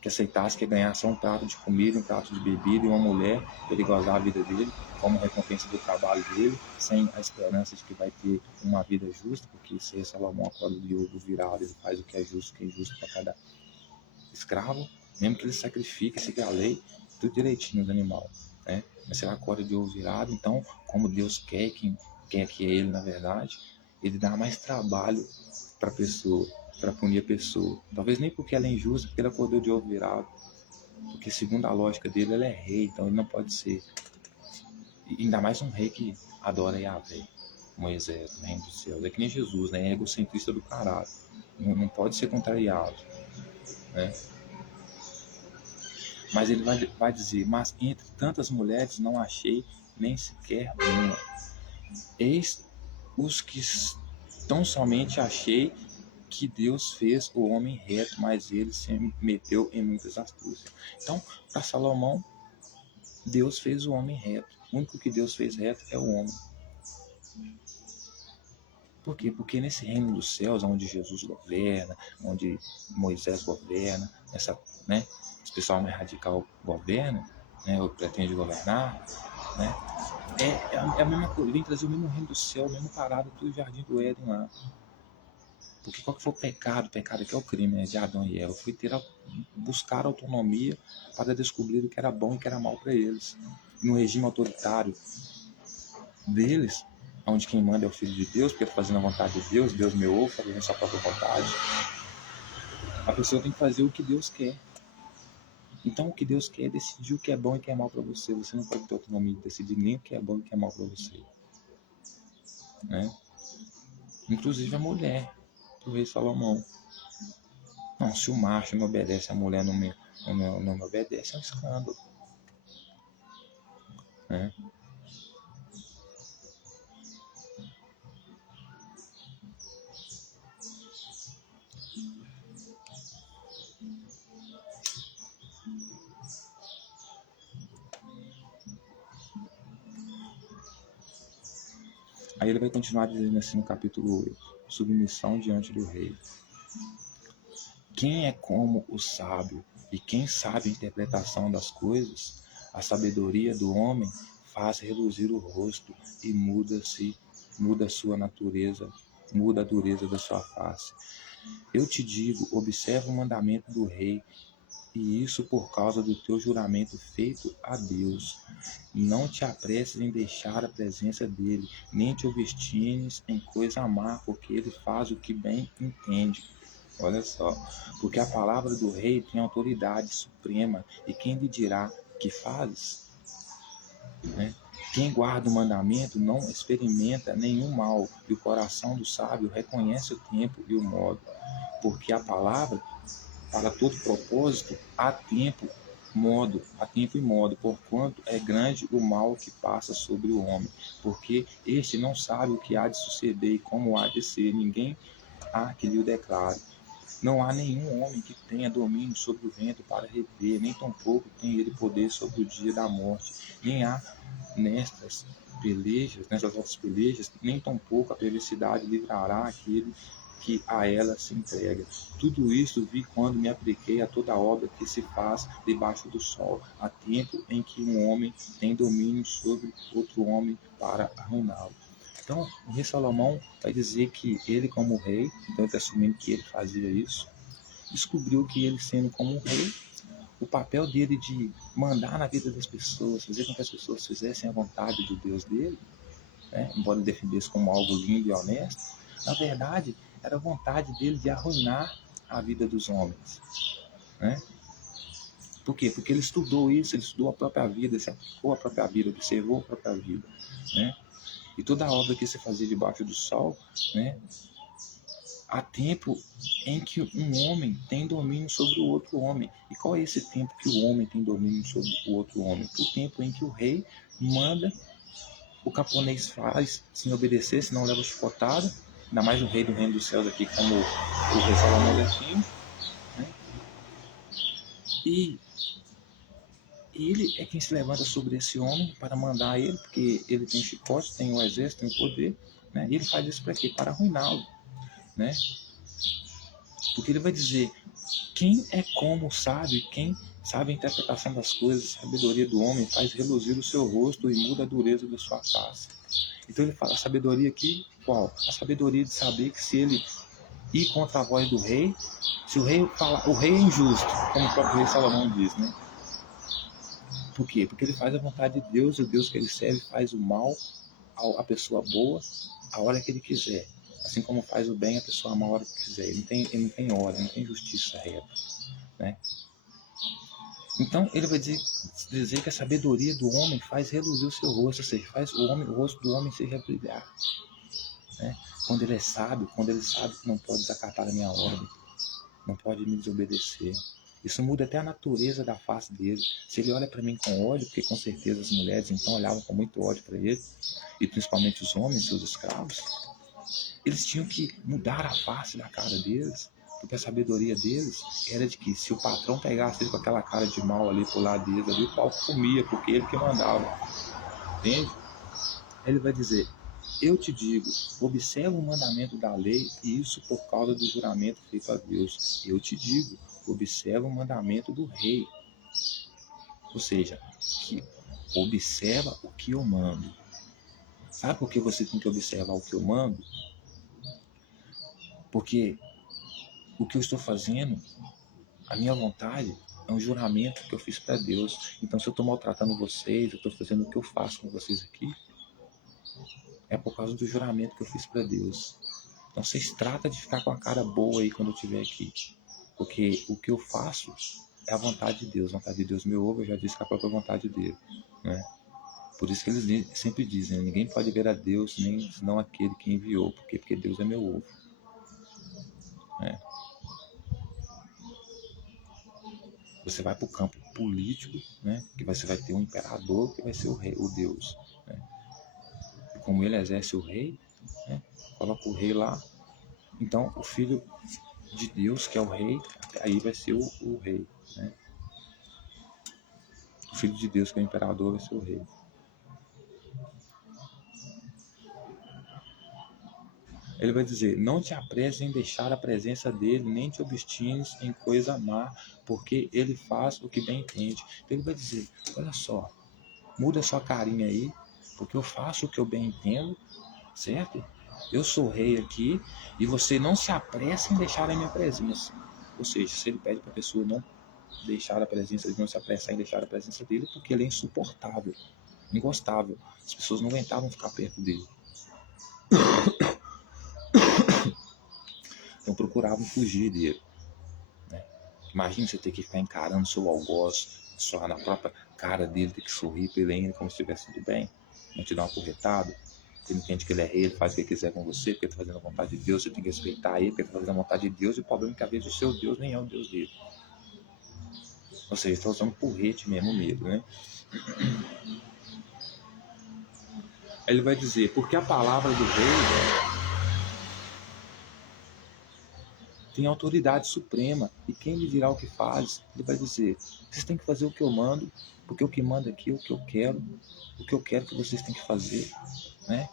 que aceitasse que ganhasse um prato de comida, um prato de bebida e uma mulher para ele gozar a vida dele como recompensa do trabalho dele, sem a esperança de que vai ter uma vida justa, porque se Salomão acorda de ovo virado, ele faz o que é justo para cada escravo, mesmo que ele sacrifique, siga a lei, tudo direitinho do animal, né? Mas se ele acorda de ovo virado, então, como Deus quer, quem quer que é ele, na verdade, ele dá mais trabalho para a pessoa, para punir a pessoa. Talvez nem porque ela é injusta, porque ele acordou de ovo virado. Porque segundo a lógica dele, ele é rei, então ele não pode ser. E ainda mais um rei que adora Yahvé, Moisés, no reino dos céus. É que nem Jesus, né? É egocentrista do caralho. Não pode ser contrariado, né? Mas ele vai dizer, mas entre tantas mulheres não achei nem sequer uma. Eis os que tão somente achei que Deus fez o homem reto, mas ele se meteu em muitas astúcias. Então, para Salomão, Deus fez o homem reto. O único que Deus fez reto é o homem. Por quê? Porque nesse reino dos céus, onde Jesus governa, onde Moisés governa, né, esse pessoal mais radical governa, né, ou pretende governar, né, é a mesma coisa. Vem trazer o mesmo reino do céu, o mesmo parado do jardim do Éden lá. Porque qual que foi o pecado? O pecado aqui é o crime, né, de Adão e Eva. Foi buscar autonomia para descobrir o que era bom e o que era mal para eles. No regime autoritário deles, onde quem manda é o Filho de Deus, porque está fazendo a vontade de Deus, Deus me ouve, fazendo a sua própria vontade. A pessoa tem que fazer o que Deus quer. Então, o que Deus quer é decidir o que é bom e o que é mal para você. Você não pode ter autonomia de decidir nem o que é bom e o que é mal para você, né? Inclusive a mulher, do rei Salomão. Não, se o macho não obedece, a mulher não me obedece, é um escândalo, né? Aí ele vai continuar dizendo assim no capítulo 8, submissão diante do rei. Quem é como o sábio, e quem sabe a interpretação das coisas? A sabedoria do homem faz reluzir o rosto e muda a sua natureza, muda a dureza da sua face. Eu te digo, observa o mandamento do rei, e isso por causa do teu juramento feito a Deus. Não te apresses em deixar a presença dele, nem te obstines em coisa má, porque ele faz o que bem entende. Olha só, porque a palavra do rei tem autoridade suprema, e quem lhe dirá que fazes? Né? Quem guarda o mandamento não experimenta nenhum mal, e o coração do sábio reconhece o tempo e o modo, porque a palavra, para todo propósito, há tempo e modo, porquanto é grande o mal que passa sobre o homem, porque este não sabe o que há de suceder e como há de ser, ninguém há que lhe o declare. Não há nenhum homem que tenha domínio sobre o vento para reter, nem tampouco tem ele poder sobre o dia da morte, nem há nestas outras pelejas, nem tampouco a perversidade livrará aquele que a ela se entrega. Tudo isto vi quando me apliquei a toda obra que se faz debaixo do sol, há tempo em que um homem tem domínio sobre outro homem para arruiná-lo. Então, o rei Salomão vai dizer que ele, como rei, então ele está assumindo que ele fazia isso, descobriu que ele, sendo como um rei, o papel dele de mandar na vida das pessoas, fazer com que as pessoas fizessem a vontade do Deus dele, né, embora ele defendesse como algo lindo e honesto, na verdade, era a vontade dele de arruinar a vida dos homens. Né? Por quê? Porque ele estudou isso, ele estudou a própria vida, se aplicou a própria vida, observou a própria vida. Né? E toda a obra que se fazia debaixo do sol, né, há tempo em que um homem tem domínio sobre o outro homem. E qual é esse tempo que o homem tem domínio sobre o outro homem? O tempo em que o rei manda, o camponês faz, sem obedecer, senão leva chicotada, ainda mais o rei do reino dos céus aqui, como o rei Salomão define, né? E ele é quem se levanta sobre esse homem para mandar ele, porque ele tem chicote, tem o exército, tem o poder, né? E ele faz isso para quê? Para arruiná-lo, né? Porque ele vai dizer, quem é como sabe, quem sabe a interpretação das coisas, a sabedoria do homem faz reluzir o seu rosto e muda a dureza da sua face. Então ele fala a sabedoria aqui, qual? A sabedoria de saber que se ele ir contra a voz do rei, se o rei falar, o rei é injusto, como o próprio rei Salomão diz, né? Por quê? Porque ele faz a vontade de Deus, e o Deus que ele serve faz o mal à pessoa boa a hora que ele quiser. Assim como faz o bem a pessoa má a hora que quiser. Ele não tem ordem, não tem justiça reta. Né? Então ele vai dizer que a sabedoria do homem faz reluzir o seu rosto, ou seja, faz o rosto do homem se brilhar. Né? Quando ele é sábio, quando ele sabe que não pode desacatar a minha ordem, não pode me desobedecer. Isso muda até a natureza da face dele. Se ele olha para mim com ódio, porque com certeza as mulheres então olhavam com muito ódio para ele, e principalmente os homens, seus escravos, eles tinham que mudar a face da cara deles, porque a sabedoria deles era de que se o patrão pegasse ele com aquela cara de mal ali pro lado deles, ali, o pau comia, porque ele que mandava. Entende? Ele vai dizer, eu te digo, observa o mandamento da lei, e isso por causa do juramento feito a Deus. Eu te digo, observa o mandamento do rei. Ou seja, que observa o que eu mando. Sabe por que você tem que observar o que eu mando? Porque o que eu estou fazendo, a minha vontade, é um juramento que eu fiz para Deus. Então, se eu estou maltratando vocês, eu estou fazendo o que eu faço com vocês aqui, é por causa do juramento que eu fiz para Deus. Então, vocês tratam de ficar com a cara boa aí quando eu estiver aqui. Porque o que eu faço é a vontade de Deus. A vontade de Deus me ouve, eu já disse que é a própria vontade dele. Né? Por isso que eles sempre dizem, ninguém pode ver a Deus, nem senão aquele que enviou. Por quê? Porque Deus é meu ovo. Né? Você vai para o campo político, né? Que você vai ter um imperador que vai ser o rei, o Deus. Né? E como ele exerce o rei, né? Coloca o rei lá. Então, o filho de Deus, que é o rei, aí vai ser o rei. Né? O filho de Deus, que é o imperador, vai ser o rei. Ele vai dizer, não te apresses em deixar a presença dele, nem te obstines em coisa má, porque ele faz o que bem entende. Então ele vai dizer, olha só, muda sua carinha aí, porque eu faço o que eu bem entendo, certo? Eu sou rei aqui e você não se apressa em deixar a minha presença. Ou seja, se ele pede para a pessoa não deixar a presença dele, não se apressar em deixar a presença dele, porque ele é insuportável, ingostável. As pessoas não aguentavam ficar perto dele. Então procuravam fugir dele. Né? Imagina você ter que ficar encarando seu algoz, só na própria cara dele, ter que sorrir para ele ainda como se estivesse tudo bem, não te dar uma corretada. Ele entende que ele é rei, ele faz o que ele quiser com você, porque ele está fazendo a vontade de Deus, você tem que respeitar ele, porque ele está fazendo a vontade de Deus, e o problema é que às vezes o seu Deus nem é o Deus dele. Ou seja, está usando porrete mesmo, medo, né? Ele vai dizer, porque a palavra do rei tem autoridade suprema, e quem lhe dirá o que faz? Ele vai dizer, vocês têm que fazer o que eu mando, porque o que manda aqui é o que eu quero que vocês têm que fazer, né?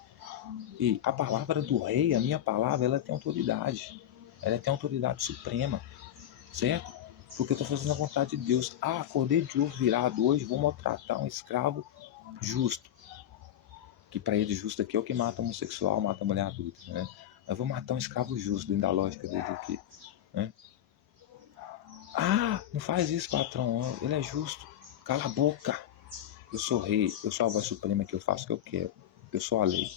E a palavra do rei, a minha palavra, ela tem autoridade, ela tem autoridade suprema, certo? Porque eu estou fazendo a vontade de Deus. Ah, acordei de novo virado hoje, vou maltratar um escravo justo, que para ele justo aqui é o que mata homossexual, mata mulher adulta, né? Eu vou matar um escravo justo, dentro da lógica dele aqui, né? Ah, não faz isso, patrão, ele é justo, cala a boca, eu sou rei, eu sou a voz suprema que eu faço o que eu quero, eu sou a lei,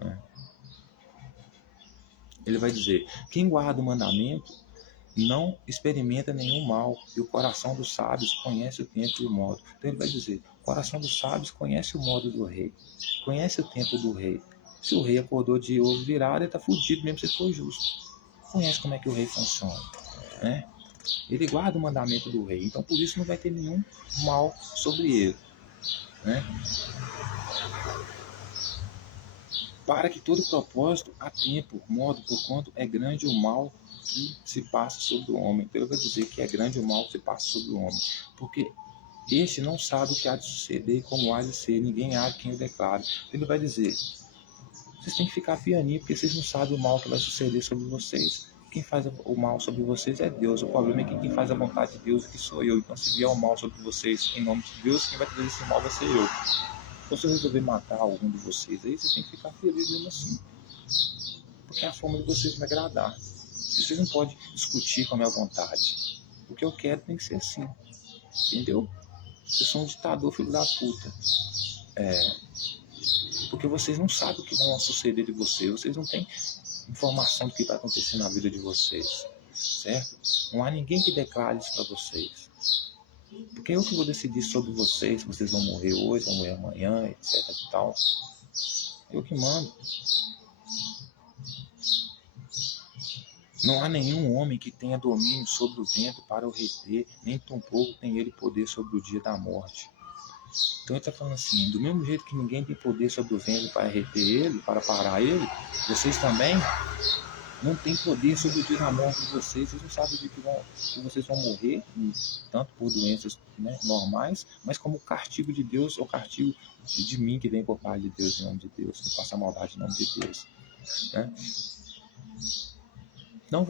né? Ele vai dizer, quem guarda o mandamento não experimenta nenhum mal, e o coração dos sábios conhece o tempo e o modo. Então ele vai dizer, o coração dos sábios conhece o modo do rei, conhece o tempo do rei. Se o rei acordou de ovo virado, ele está fudido mesmo se for justo. Conhece como é que o rei funciona, né? Ele guarda o mandamento do rei, então por isso não vai ter nenhum mal sobre ele, né? Para que todo propósito há tempo, modo, porquanto é grande o mal que se passa sobre o homem. Então ele vai dizer que é grande o mal que se passa sobre o homem, porque este não sabe o que há de suceder e como há de ser, ninguém há quem o declare. Ele vai dizer, vocês têm que ficar pianinho, porque vocês não sabem o mal que vai suceder sobre vocês. Quem faz o mal sobre vocês é Deus. O problema é que quem faz a vontade de Deus, que sou eu. Então, se vier o mal sobre vocês em nome de Deus, quem vai trazer esse mal vai ser eu. Então, se eu resolver matar algum de vocês aí, vocês têm que ficar felizes mesmo assim. Porque a forma de vocês me agradar. Vocês não podem discutir com a minha vontade. O que eu quero tem que ser assim. Entendeu? Vocês são um ditador, filho da puta. Porque vocês não sabem o que vai suceder de vocês. Vocês não têm informação do que vai acontecer na vida de vocês. Certo? Não há ninguém que declare isso para vocês. Porque eu que vou decidir sobre vocês, se vocês vão morrer hoje, vão morrer amanhã, etc e tal. Eu que mando. Não há nenhum homem que tenha domínio sobre o vento para o reter, nem tampouco tem ele poder sobre o dia da morte. Então ele está falando assim, do mesmo jeito que ninguém tem poder sobre o vento para reter ele, para parar ele, vocês também não têm poder sobre o dia da morte de vocês. Vocês não sabem o dia que vocês vão morrer, tanto por doenças, né, normais, mas como o castigo de Deus, ou castigo de mim que vem por parte de Deus, em nome de Deus, que faça maldade em nome de Deus. Né? Não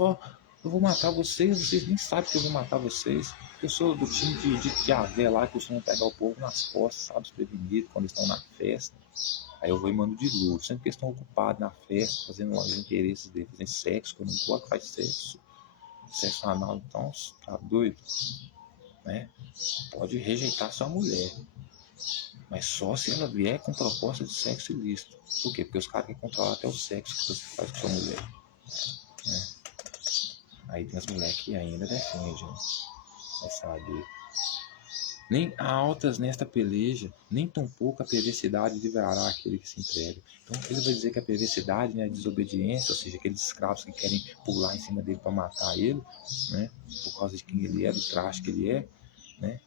eu vou matar vocês nem sabem que eu vou matar vocês. Eu sou do time de Yahvé lá, que costumam pegar o povo nas costas, sabe, desprevenido, quando estão na festa. Aí eu vou e mando de luz, sempre que eles estão ocupados na festa, fazendo os interesses deles, fazendo sexo, que eu não gosto que faz sexo. Sexo anal, então, tá doido? Né? Pode rejeitar sua mulher. Mas só se ela vier com proposta de sexo ilícito. Por quê? Porque os caras querem controlar até o sexo que você faz com sua mulher. Né? Aí tem as mulheres que ainda defendem, né? Vai saber. Nem há altas nesta peleja, nem tampouco a perversidade livrará aquele que se entrega. Então ele vai dizer que a perversidade, né, a desobediência, ou seja, aqueles escravos que querem pular em cima dele para matar ele, né, por causa de quem ele é, do traste que ele é, né.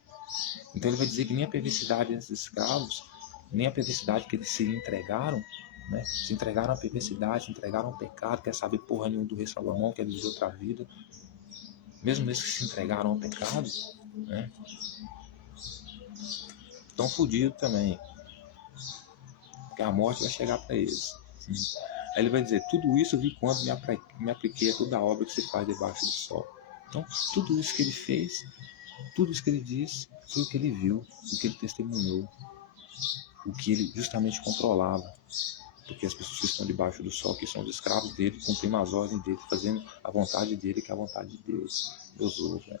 Então ele vai dizer que nem a perversidade desses escravos, nem a perversidade que eles se entregaram, né, se entregaram à perversidade, se entregaram ao pecado, quer saber porra nenhuma do rei Salomão, quer viver outra vida, mesmo esses que se entregaram ao pecado, né, estão fodidos também, porque a morte vai chegar para eles. Aí ele vai dizer, tudo isso eu vi quando me apliquei a toda a obra que se faz debaixo do sol. Então, tudo isso que ele fez, tudo isso que ele disse, foi o que ele viu, o que ele testemunhou, o que ele justamente controlava. Porque as pessoas que estão debaixo do sol, que são os escravos dele, cumprindo as ordens dele, fazendo a vontade dele, que é a vontade de Deus. Deus ouve, né?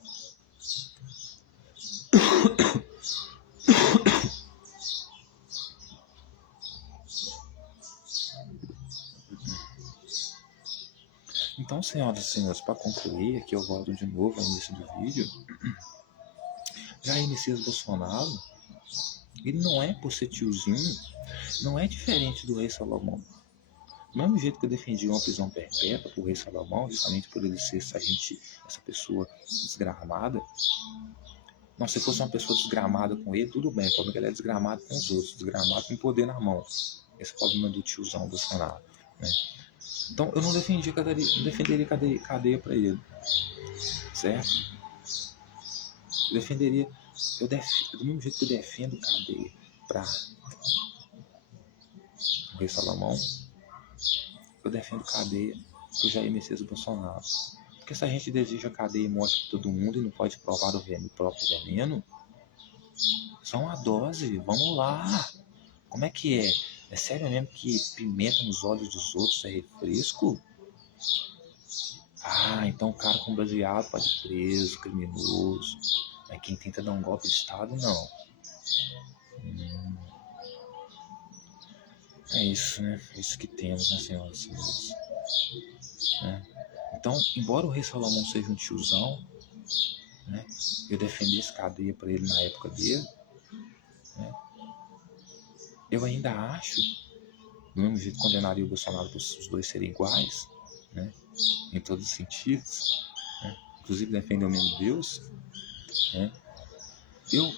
Então, senhoras e senhores, para concluir, aqui eu volto de novo ao início do vídeo. Jair Messias Bolsonaro, ele não é por ser tiozinho, não é diferente do rei Salomão. Do mesmo jeito que eu defendi uma prisão perpétua para o rei Salomão, justamente por ele ser essa pessoa desgramada. Não, se fosse uma pessoa desgramada com ele, tudo bem. O problema é que ele é desgramado com os outros, desgramado com poder na mão. Esse é o problema do tiozão Bolsonaro, né? Então eu não defenderia cadeia para ele, certo? Eu defenderia, do mesmo jeito que eu defendo cadeia para o rei Salomão, eu defendo cadeia para o Jair Messias Bolsonaro. Porque se a gente deseja cadeia e morte para todo mundo e não pode provar o próprio veneno, só uma dose, vamos lá. Como é que é? É sério mesmo que pimenta nos olhos dos outros é refresco? Ah, então o cara com baseado pode ir preso, criminoso. Mas quem tenta dar um golpe de Estado, não. É isso, né? É isso que temos, né, senhoras e senhores? Né? Então, embora o rei Salomão seja um tiozão, né, eu defendesse cadeia para ele na época dele, né, eu ainda acho, do mesmo jeito condenaria o Bolsonaro por os dois serem iguais, né, em todos os sentidos, né, inclusive defender o mesmo Deus, né, eu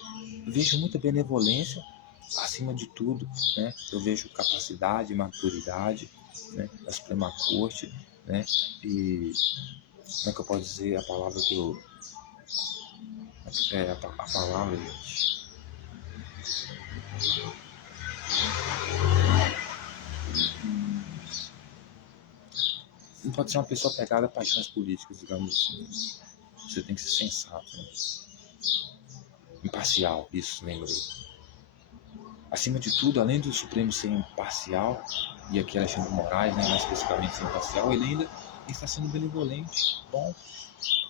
vejo muita benevolência acima de tudo, né, eu vejo capacidade, maturidade, né, da Suprema Corte, né, e como é que eu posso dizer a palavra que eu... a palavra, gente... Não pode ser uma pessoa pegada a paixões políticas, digamos assim. Você tem que ser sensato, né? Imparcial, isso, lembrei. Acima de tudo, além do Supremo ser imparcial, e aqui Alexandre de Moraes, né, mais especificamente ser imparcial, ele ainda está sendo benevolente. Bom,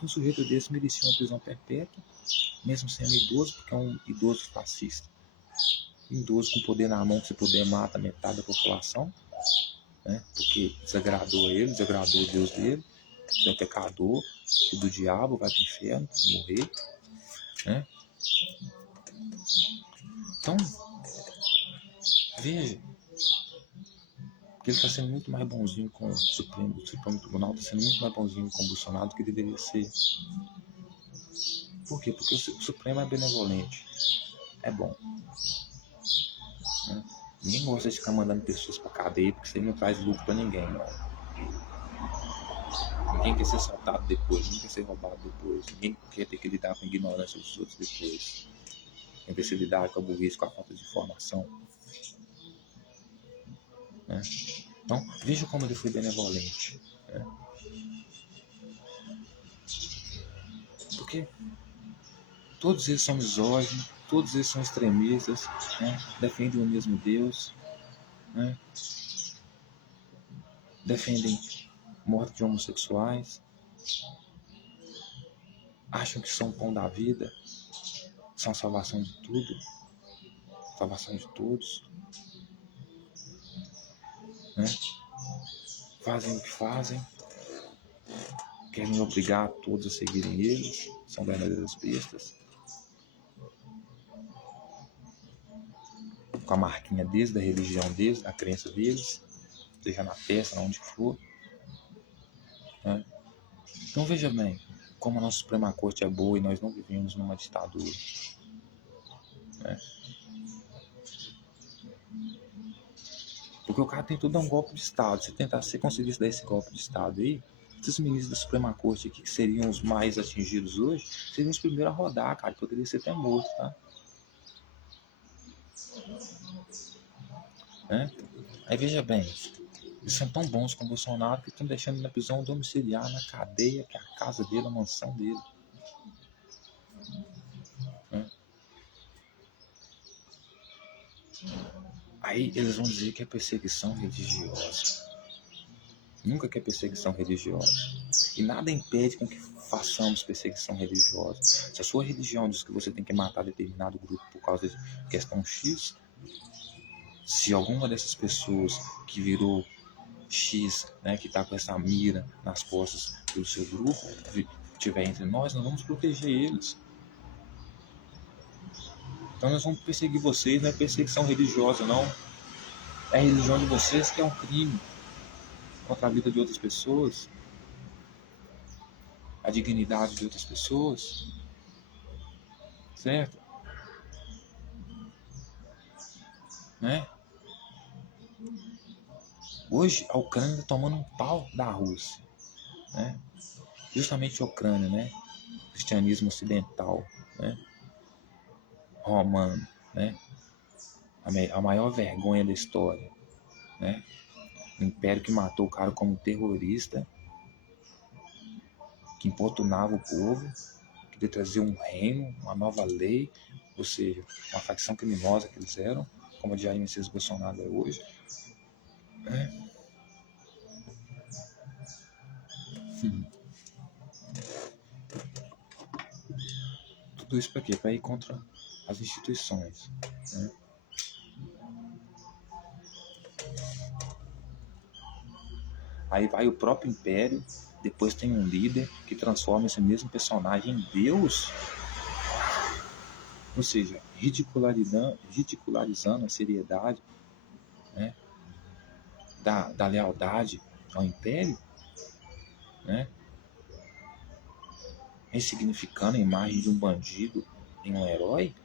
um sujeito desse merecia uma prisão perpétua, mesmo sendo idoso, porque é um idoso fascista. Um idoso com poder na mão, que se puder mata metade da população, né, porque desagradou a ele, desagradou o Deus dele, é pecador, filho do diabo, vai para o inferno, morrer, né? Então, veja que ele está sendo muito mais bonzinho com o Supremo Tribunal, está sendo muito mais bonzinho com o Bolsonaro do que deveria ser. Por quê? Porque o Supremo é benevolente, é bom, né? Ninguém gosta de ficar mandando pessoas para cadeia, porque isso aí não traz lucro para ninguém, não. Ninguém quer ser assaltado depois, ninguém quer ser roubado depois, ninguém quer ter que lidar com a ignorância dos outros depois. Quem quer se lidar com a burrice, com a falta de informação, né? Então, veja como ele foi benevolente, né? Porque todos eles são misóginos, todos eles são extremistas, né? Defendem o mesmo Deus, né? Defendem morte de homossexuais, acham que são o pão da vida, são a salvação de tudo, salvação de todos, né? Fazem o que fazem, querem obrigar todos a seguirem eles, são verdadeiras bestas, com a marquinha deles, da religião deles, da crença deles, seja na testa, onde for, né? Então veja bem como a nossa Suprema Corte é boa e nós não vivemos numa ditadura, né? Porque o cara tentou dar um golpe de Estado. Se conseguisse dar esse golpe de Estado aí, esses ministros da Suprema Corte aqui, que seriam os mais atingidos hoje, seriam os primeiros a rodar, cara. Poderia ser até morto, tá? Né? Aí veja bem, Eles são tão bons com o Bolsonaro que estão deixando ele na prisão domiciliar, na cadeia, que é a casa dele, a mansão dele. Né? Aí eles vão dizer que é perseguição religiosa. Nunca que é perseguição religiosa. E nada impede com que façamos perseguição religiosa. Se a sua religião diz que você tem que matar determinado grupo por causa de questão X, se alguma dessas pessoas que virou X, né, que está com essa mira nas costas do seu grupo, estiver entre nós vamos proteger eles. Então nós vamos perseguir vocês, não é perseguição religiosa, não. É a religião de vocês que é um crime contra a vida de outras pessoas, a dignidade de outras pessoas, certo? Né? Hoje a Ucrânia está tomando um pau da Rússia, né? Justamente a Ucrânia, né? Cristianismo ocidental, né? Romano, né? A maior vergonha da história, né? O império que matou o cara como terrorista, que importunava o povo, queria trazer um reino, uma nova lei, ou seja, uma facção criminosa que eles eram, como a de Jair Messias Bolsonaro é hoje. Né? Tudo isso para quê? Para ir contra as instituições. Né? Aí vai o próprio império, depois tem um líder que transforma esse mesmo personagem em Deus. Ou seja, ridicularizando a seriedade, né, da lealdade ao império, né, ressignificando a imagem de um bandido em um herói.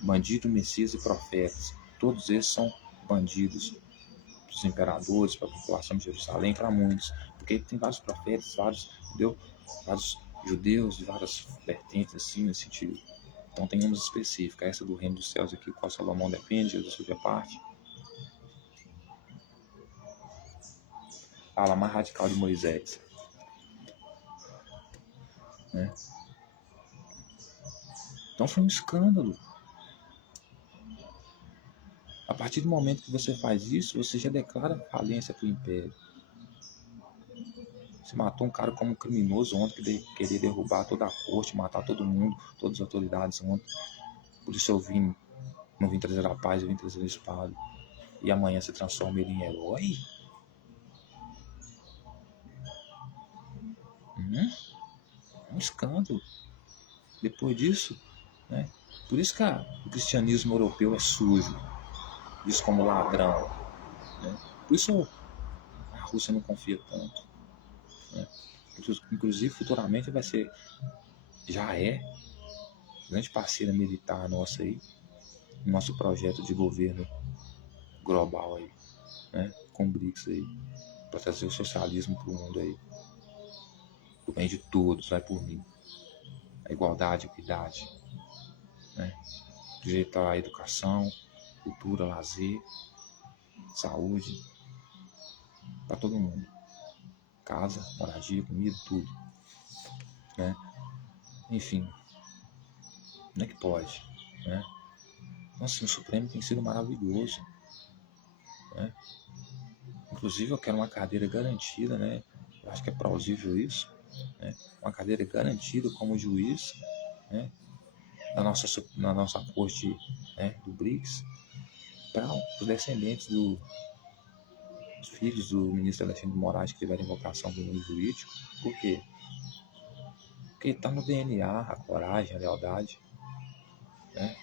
Bandido, Messias e profetas, todos esses são bandidos para os imperadores, para a população de Jerusalém, para muitos, porque tem vários profetas, vários judeus de várias vertentes assim nesse sentido. Então tem umas específicas, essa do reino dos céus aqui, qual Salomão depende, Jesus fazia parte. A mais radical de Moisés. Né? Então foi um escândalo. A partir do momento que você faz isso, você já declara falência para o império. Você matou um cara como um criminoso ontem que queria derrubar toda a corte, matar todo mundo, todas as autoridades ontem. Por isso não vim trazer a paz, eu vim trazer a espada. E amanhã você transforma ele em herói? Um escândalo. Depois disso, né? Por isso que o cristianismo europeu é sujo, visto como ladrão. Né? Por isso a Rússia não confia tanto. Né? Inclusive, futuramente vai ser, já é, grande parceira militar nossa aí, nosso projeto de governo global aí, né? Com o BRICS aí, para trazer o socialismo para o mundo aí. O bem de todos, vai por mim. A igualdade, a equidade, né? Direito à educação, cultura, lazer, saúde, para todo mundo. Casa, moradia, comida, tudo. Né? Enfim, não é que pode. Né? Então, assim, o Supremo tem sido maravilhoso. Né? Inclusive, eu quero uma cadeira garantida, né? Eu acho que é plausível isso. Né? Uma cadeira garantida como juiz, né? na nossa corte, né? Do BRICS, para os descendentes dos filhos do ministro Alexandre de Moraes que tiverem vocação do mundo jurídico. Por quê? Porque está no DNA a coragem, a lealdade. Né?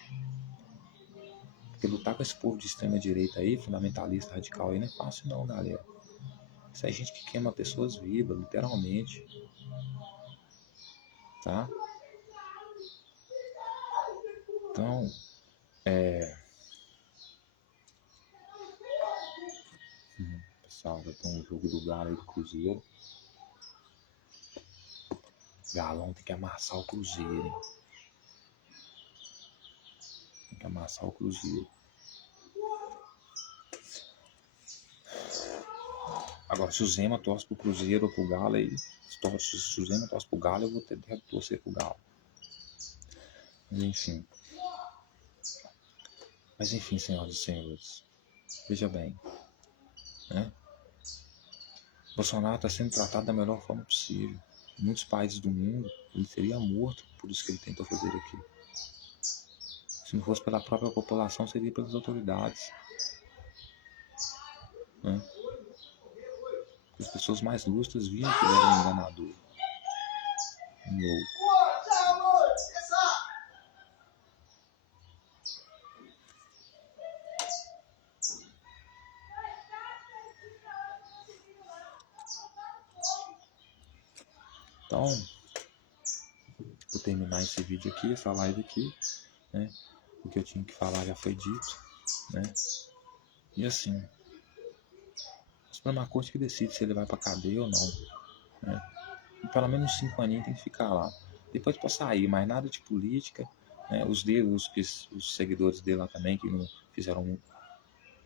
Porque lutar com esse povo de extrema direita aí, fundamentalista, radical aí, não é fácil não, galera. Isso é gente que queima pessoas vivas, literalmente. Tá? Então, pessoal, já tem um jogo do Galo aí do Cruzeiro. Galão tem que amassar o Cruzeiro, hein? Tem que amassar o Cruzeiro. Agora, se o Zema torce pro Cruzeiro ou pro Galo, aí, se o Zema torce pro Galo, eu vou ter que torcer pro Galo. Mas enfim, senhoras e senhores, veja bem, né? Bolsonaro está sendo tratado da melhor forma possível. Em muitos países do mundo, ele seria morto por isso que ele tentou fazer aqui. Se não fosse pela própria população, seria pelas autoridades. Né? As pessoas mais lustras viam que ele era um enganador. Um louco. Então, vou terminar esse vídeo aqui, essa live aqui, né? O que eu tinha que falar já foi dito, né? E assim, a Suprema Corte que decide se ele vai pra cadeia ou não, né? E pelo menos 5 aninhos tem que ficar lá. Depois pode sair, mas nada de política, né? Os seguidores dele lá também, que não fizeram,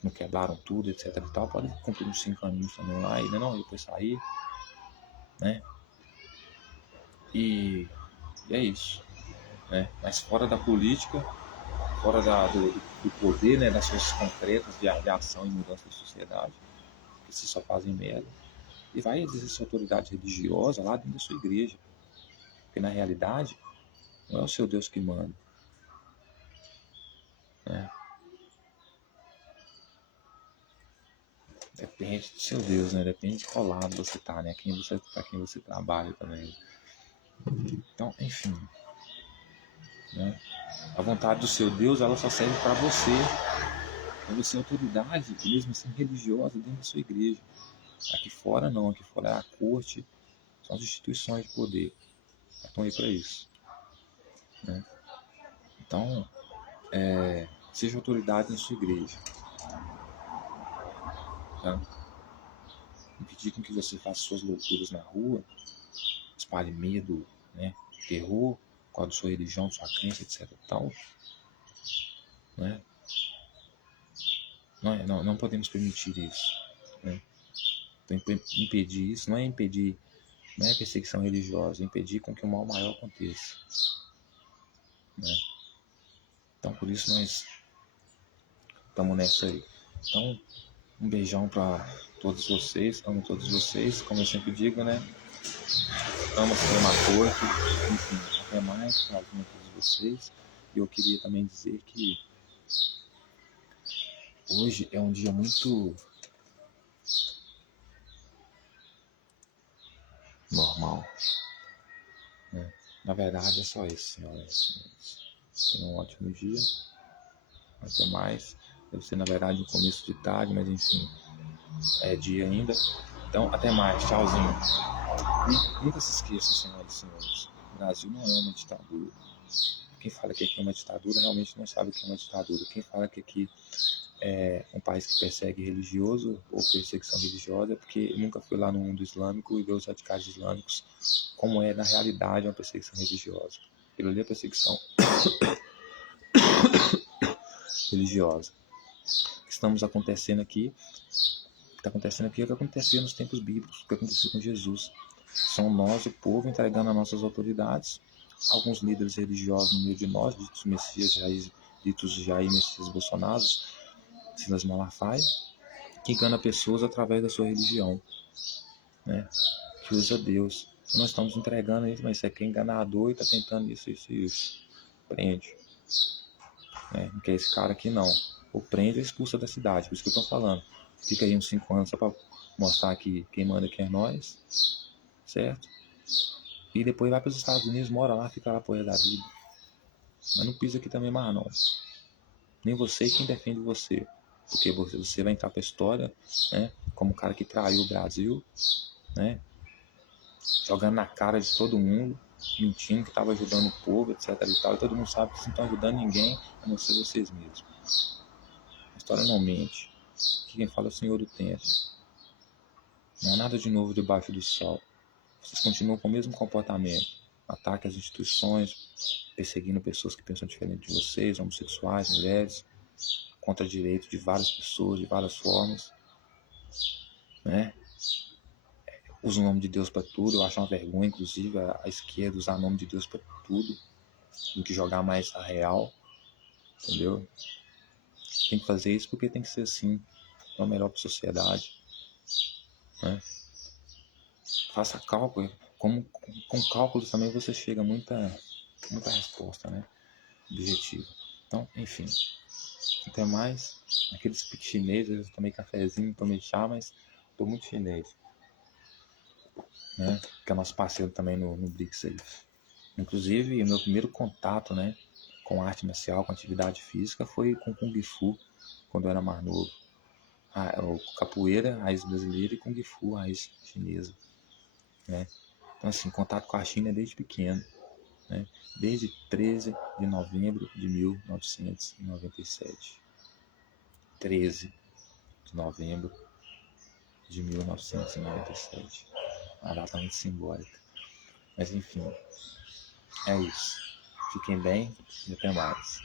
não quebraram tudo, etc e tal, podem cumprir uns 5 aninhos também lá, e não, depois sair, né? E é isso, né? Mas fora da política, fora do poder, né? Das forças concretas de ação e mudança da sociedade, que se só fazem merda, e vai exercer sua autoridade religiosa lá dentro da sua igreja, porque na realidade não é o seu Deus que manda, né? Depende do seu Deus, né? Depende de qual lado você tá, né? Para quem você trabalha também. Então, enfim, né? A vontade do seu Deus, ela só serve para você autoridade, mesmo assim religiosa, dentro da sua igreja. Aqui fora não, aqui fora é a corte, são as instituições de poder. Estão aí para isso, né? Então, seja autoridade na sua igreja, tá? Impedir com que você faça suas loucuras na rua, espalhe medo, né? Terror, qual a sua religião, sua crença, etc. Então, né? Não podemos permitir isso, né? Então, impedir isso não é impedir, não é perseguição religiosa, é impedir com que o mal maior aconteça, né? Então, por isso nós estamos nessa aí. Então, um beijão para todos vocês, amo todos vocês, como eu sempre digo, né? Amo a Suprema Corte, enfim, até mais, tchauzinho a todos vocês. E eu queria também dizer que hoje é um dia muito normal, né? Na verdade é só isso, senhoras. Tenham um ótimo dia, até mais. Deve ser na verdade o começo de tarde, mas enfim, é dia ainda. Então, até mais, tchauzinho. E nunca se esqueçam, senhoras e senhores, o Brasil não é uma ditadura. Quem fala que aqui é uma ditadura realmente não sabe o que é uma ditadura. Quem fala que aqui é um país que persegue religioso ou perseguição religiosa é porque nunca foi lá no mundo islâmico e vê os radicais islâmicos como é na realidade uma perseguição religiosa. Aquilo ali é perseguição religiosa. O que estamos acontecendo aqui, o que está acontecendo aqui é o que acontecia nos tempos bíblicos, o que aconteceu com Jesus. São nós, o povo, entregando as nossas autoridades, alguns líderes religiosos no meio de nós, ditos Jair Messias Bolsonaro, Silas Malafaia, que engana pessoas através da sua religião, né? Que usa Deus. Então nós estamos entregando isso, mas você é enganador e está tentando isso. Prende. Né? Não quer esse cara aqui não. Ou prende ou expulsa da cidade, por isso que eu estou falando. Fica aí uns 5 anos só para mostrar que quem manda aqui é nós, certo? E depois vai para os Estados Unidos, mora lá, fica lá por resto da vida. Mas não pisa aqui também mais não. Nem você e quem defende você. Porque você vai entrar para a história, né, como o cara que traiu o Brasil, né, jogando na cara de todo mundo, mentindo que estava ajudando o povo, etc. e tal. E todo mundo sabe que não estão ajudando ninguém, a não ser vocês mesmos. A história não mente. Quem fala é o Senhor do Tempo. Não há nada de novo debaixo do sol. Vocês continuam com o mesmo comportamento. Ataque às instituições, perseguindo pessoas que pensam diferente de vocês, homossexuais, mulheres, contra direitos de várias pessoas, de várias formas, né? usa o nome de Deus para tudo. Eu acho uma vergonha, inclusive, a esquerda usar o nome de Deus para tudo, do que jogar mais a real, entendeu? Tem que fazer isso porque tem que ser assim, é o melhor para a sociedade, né? Faça cálculo, com cálculos também você chega a muita resposta, né? Objetiva. Então, enfim, até mais. Aqueles piques chineses, eu tomei cafezinho, tomei chá, mas tô muito chinês, né? Que é nosso parceiro também no BRICS aí. Inclusive, o meu primeiro contato, né, com arte marcial, com atividade física, foi com Kung Fu, quando eu era mais novo. O capoeira, raiz brasileira, e Kung Fu, raiz chinesa, né? Então, assim, contato com a China desde pequeno, né? Desde 13 de novembro de 1997. 13 de novembro de 1997. Uma data muito simbólica. Mas, enfim, é isso. Fiquem bem e até mais.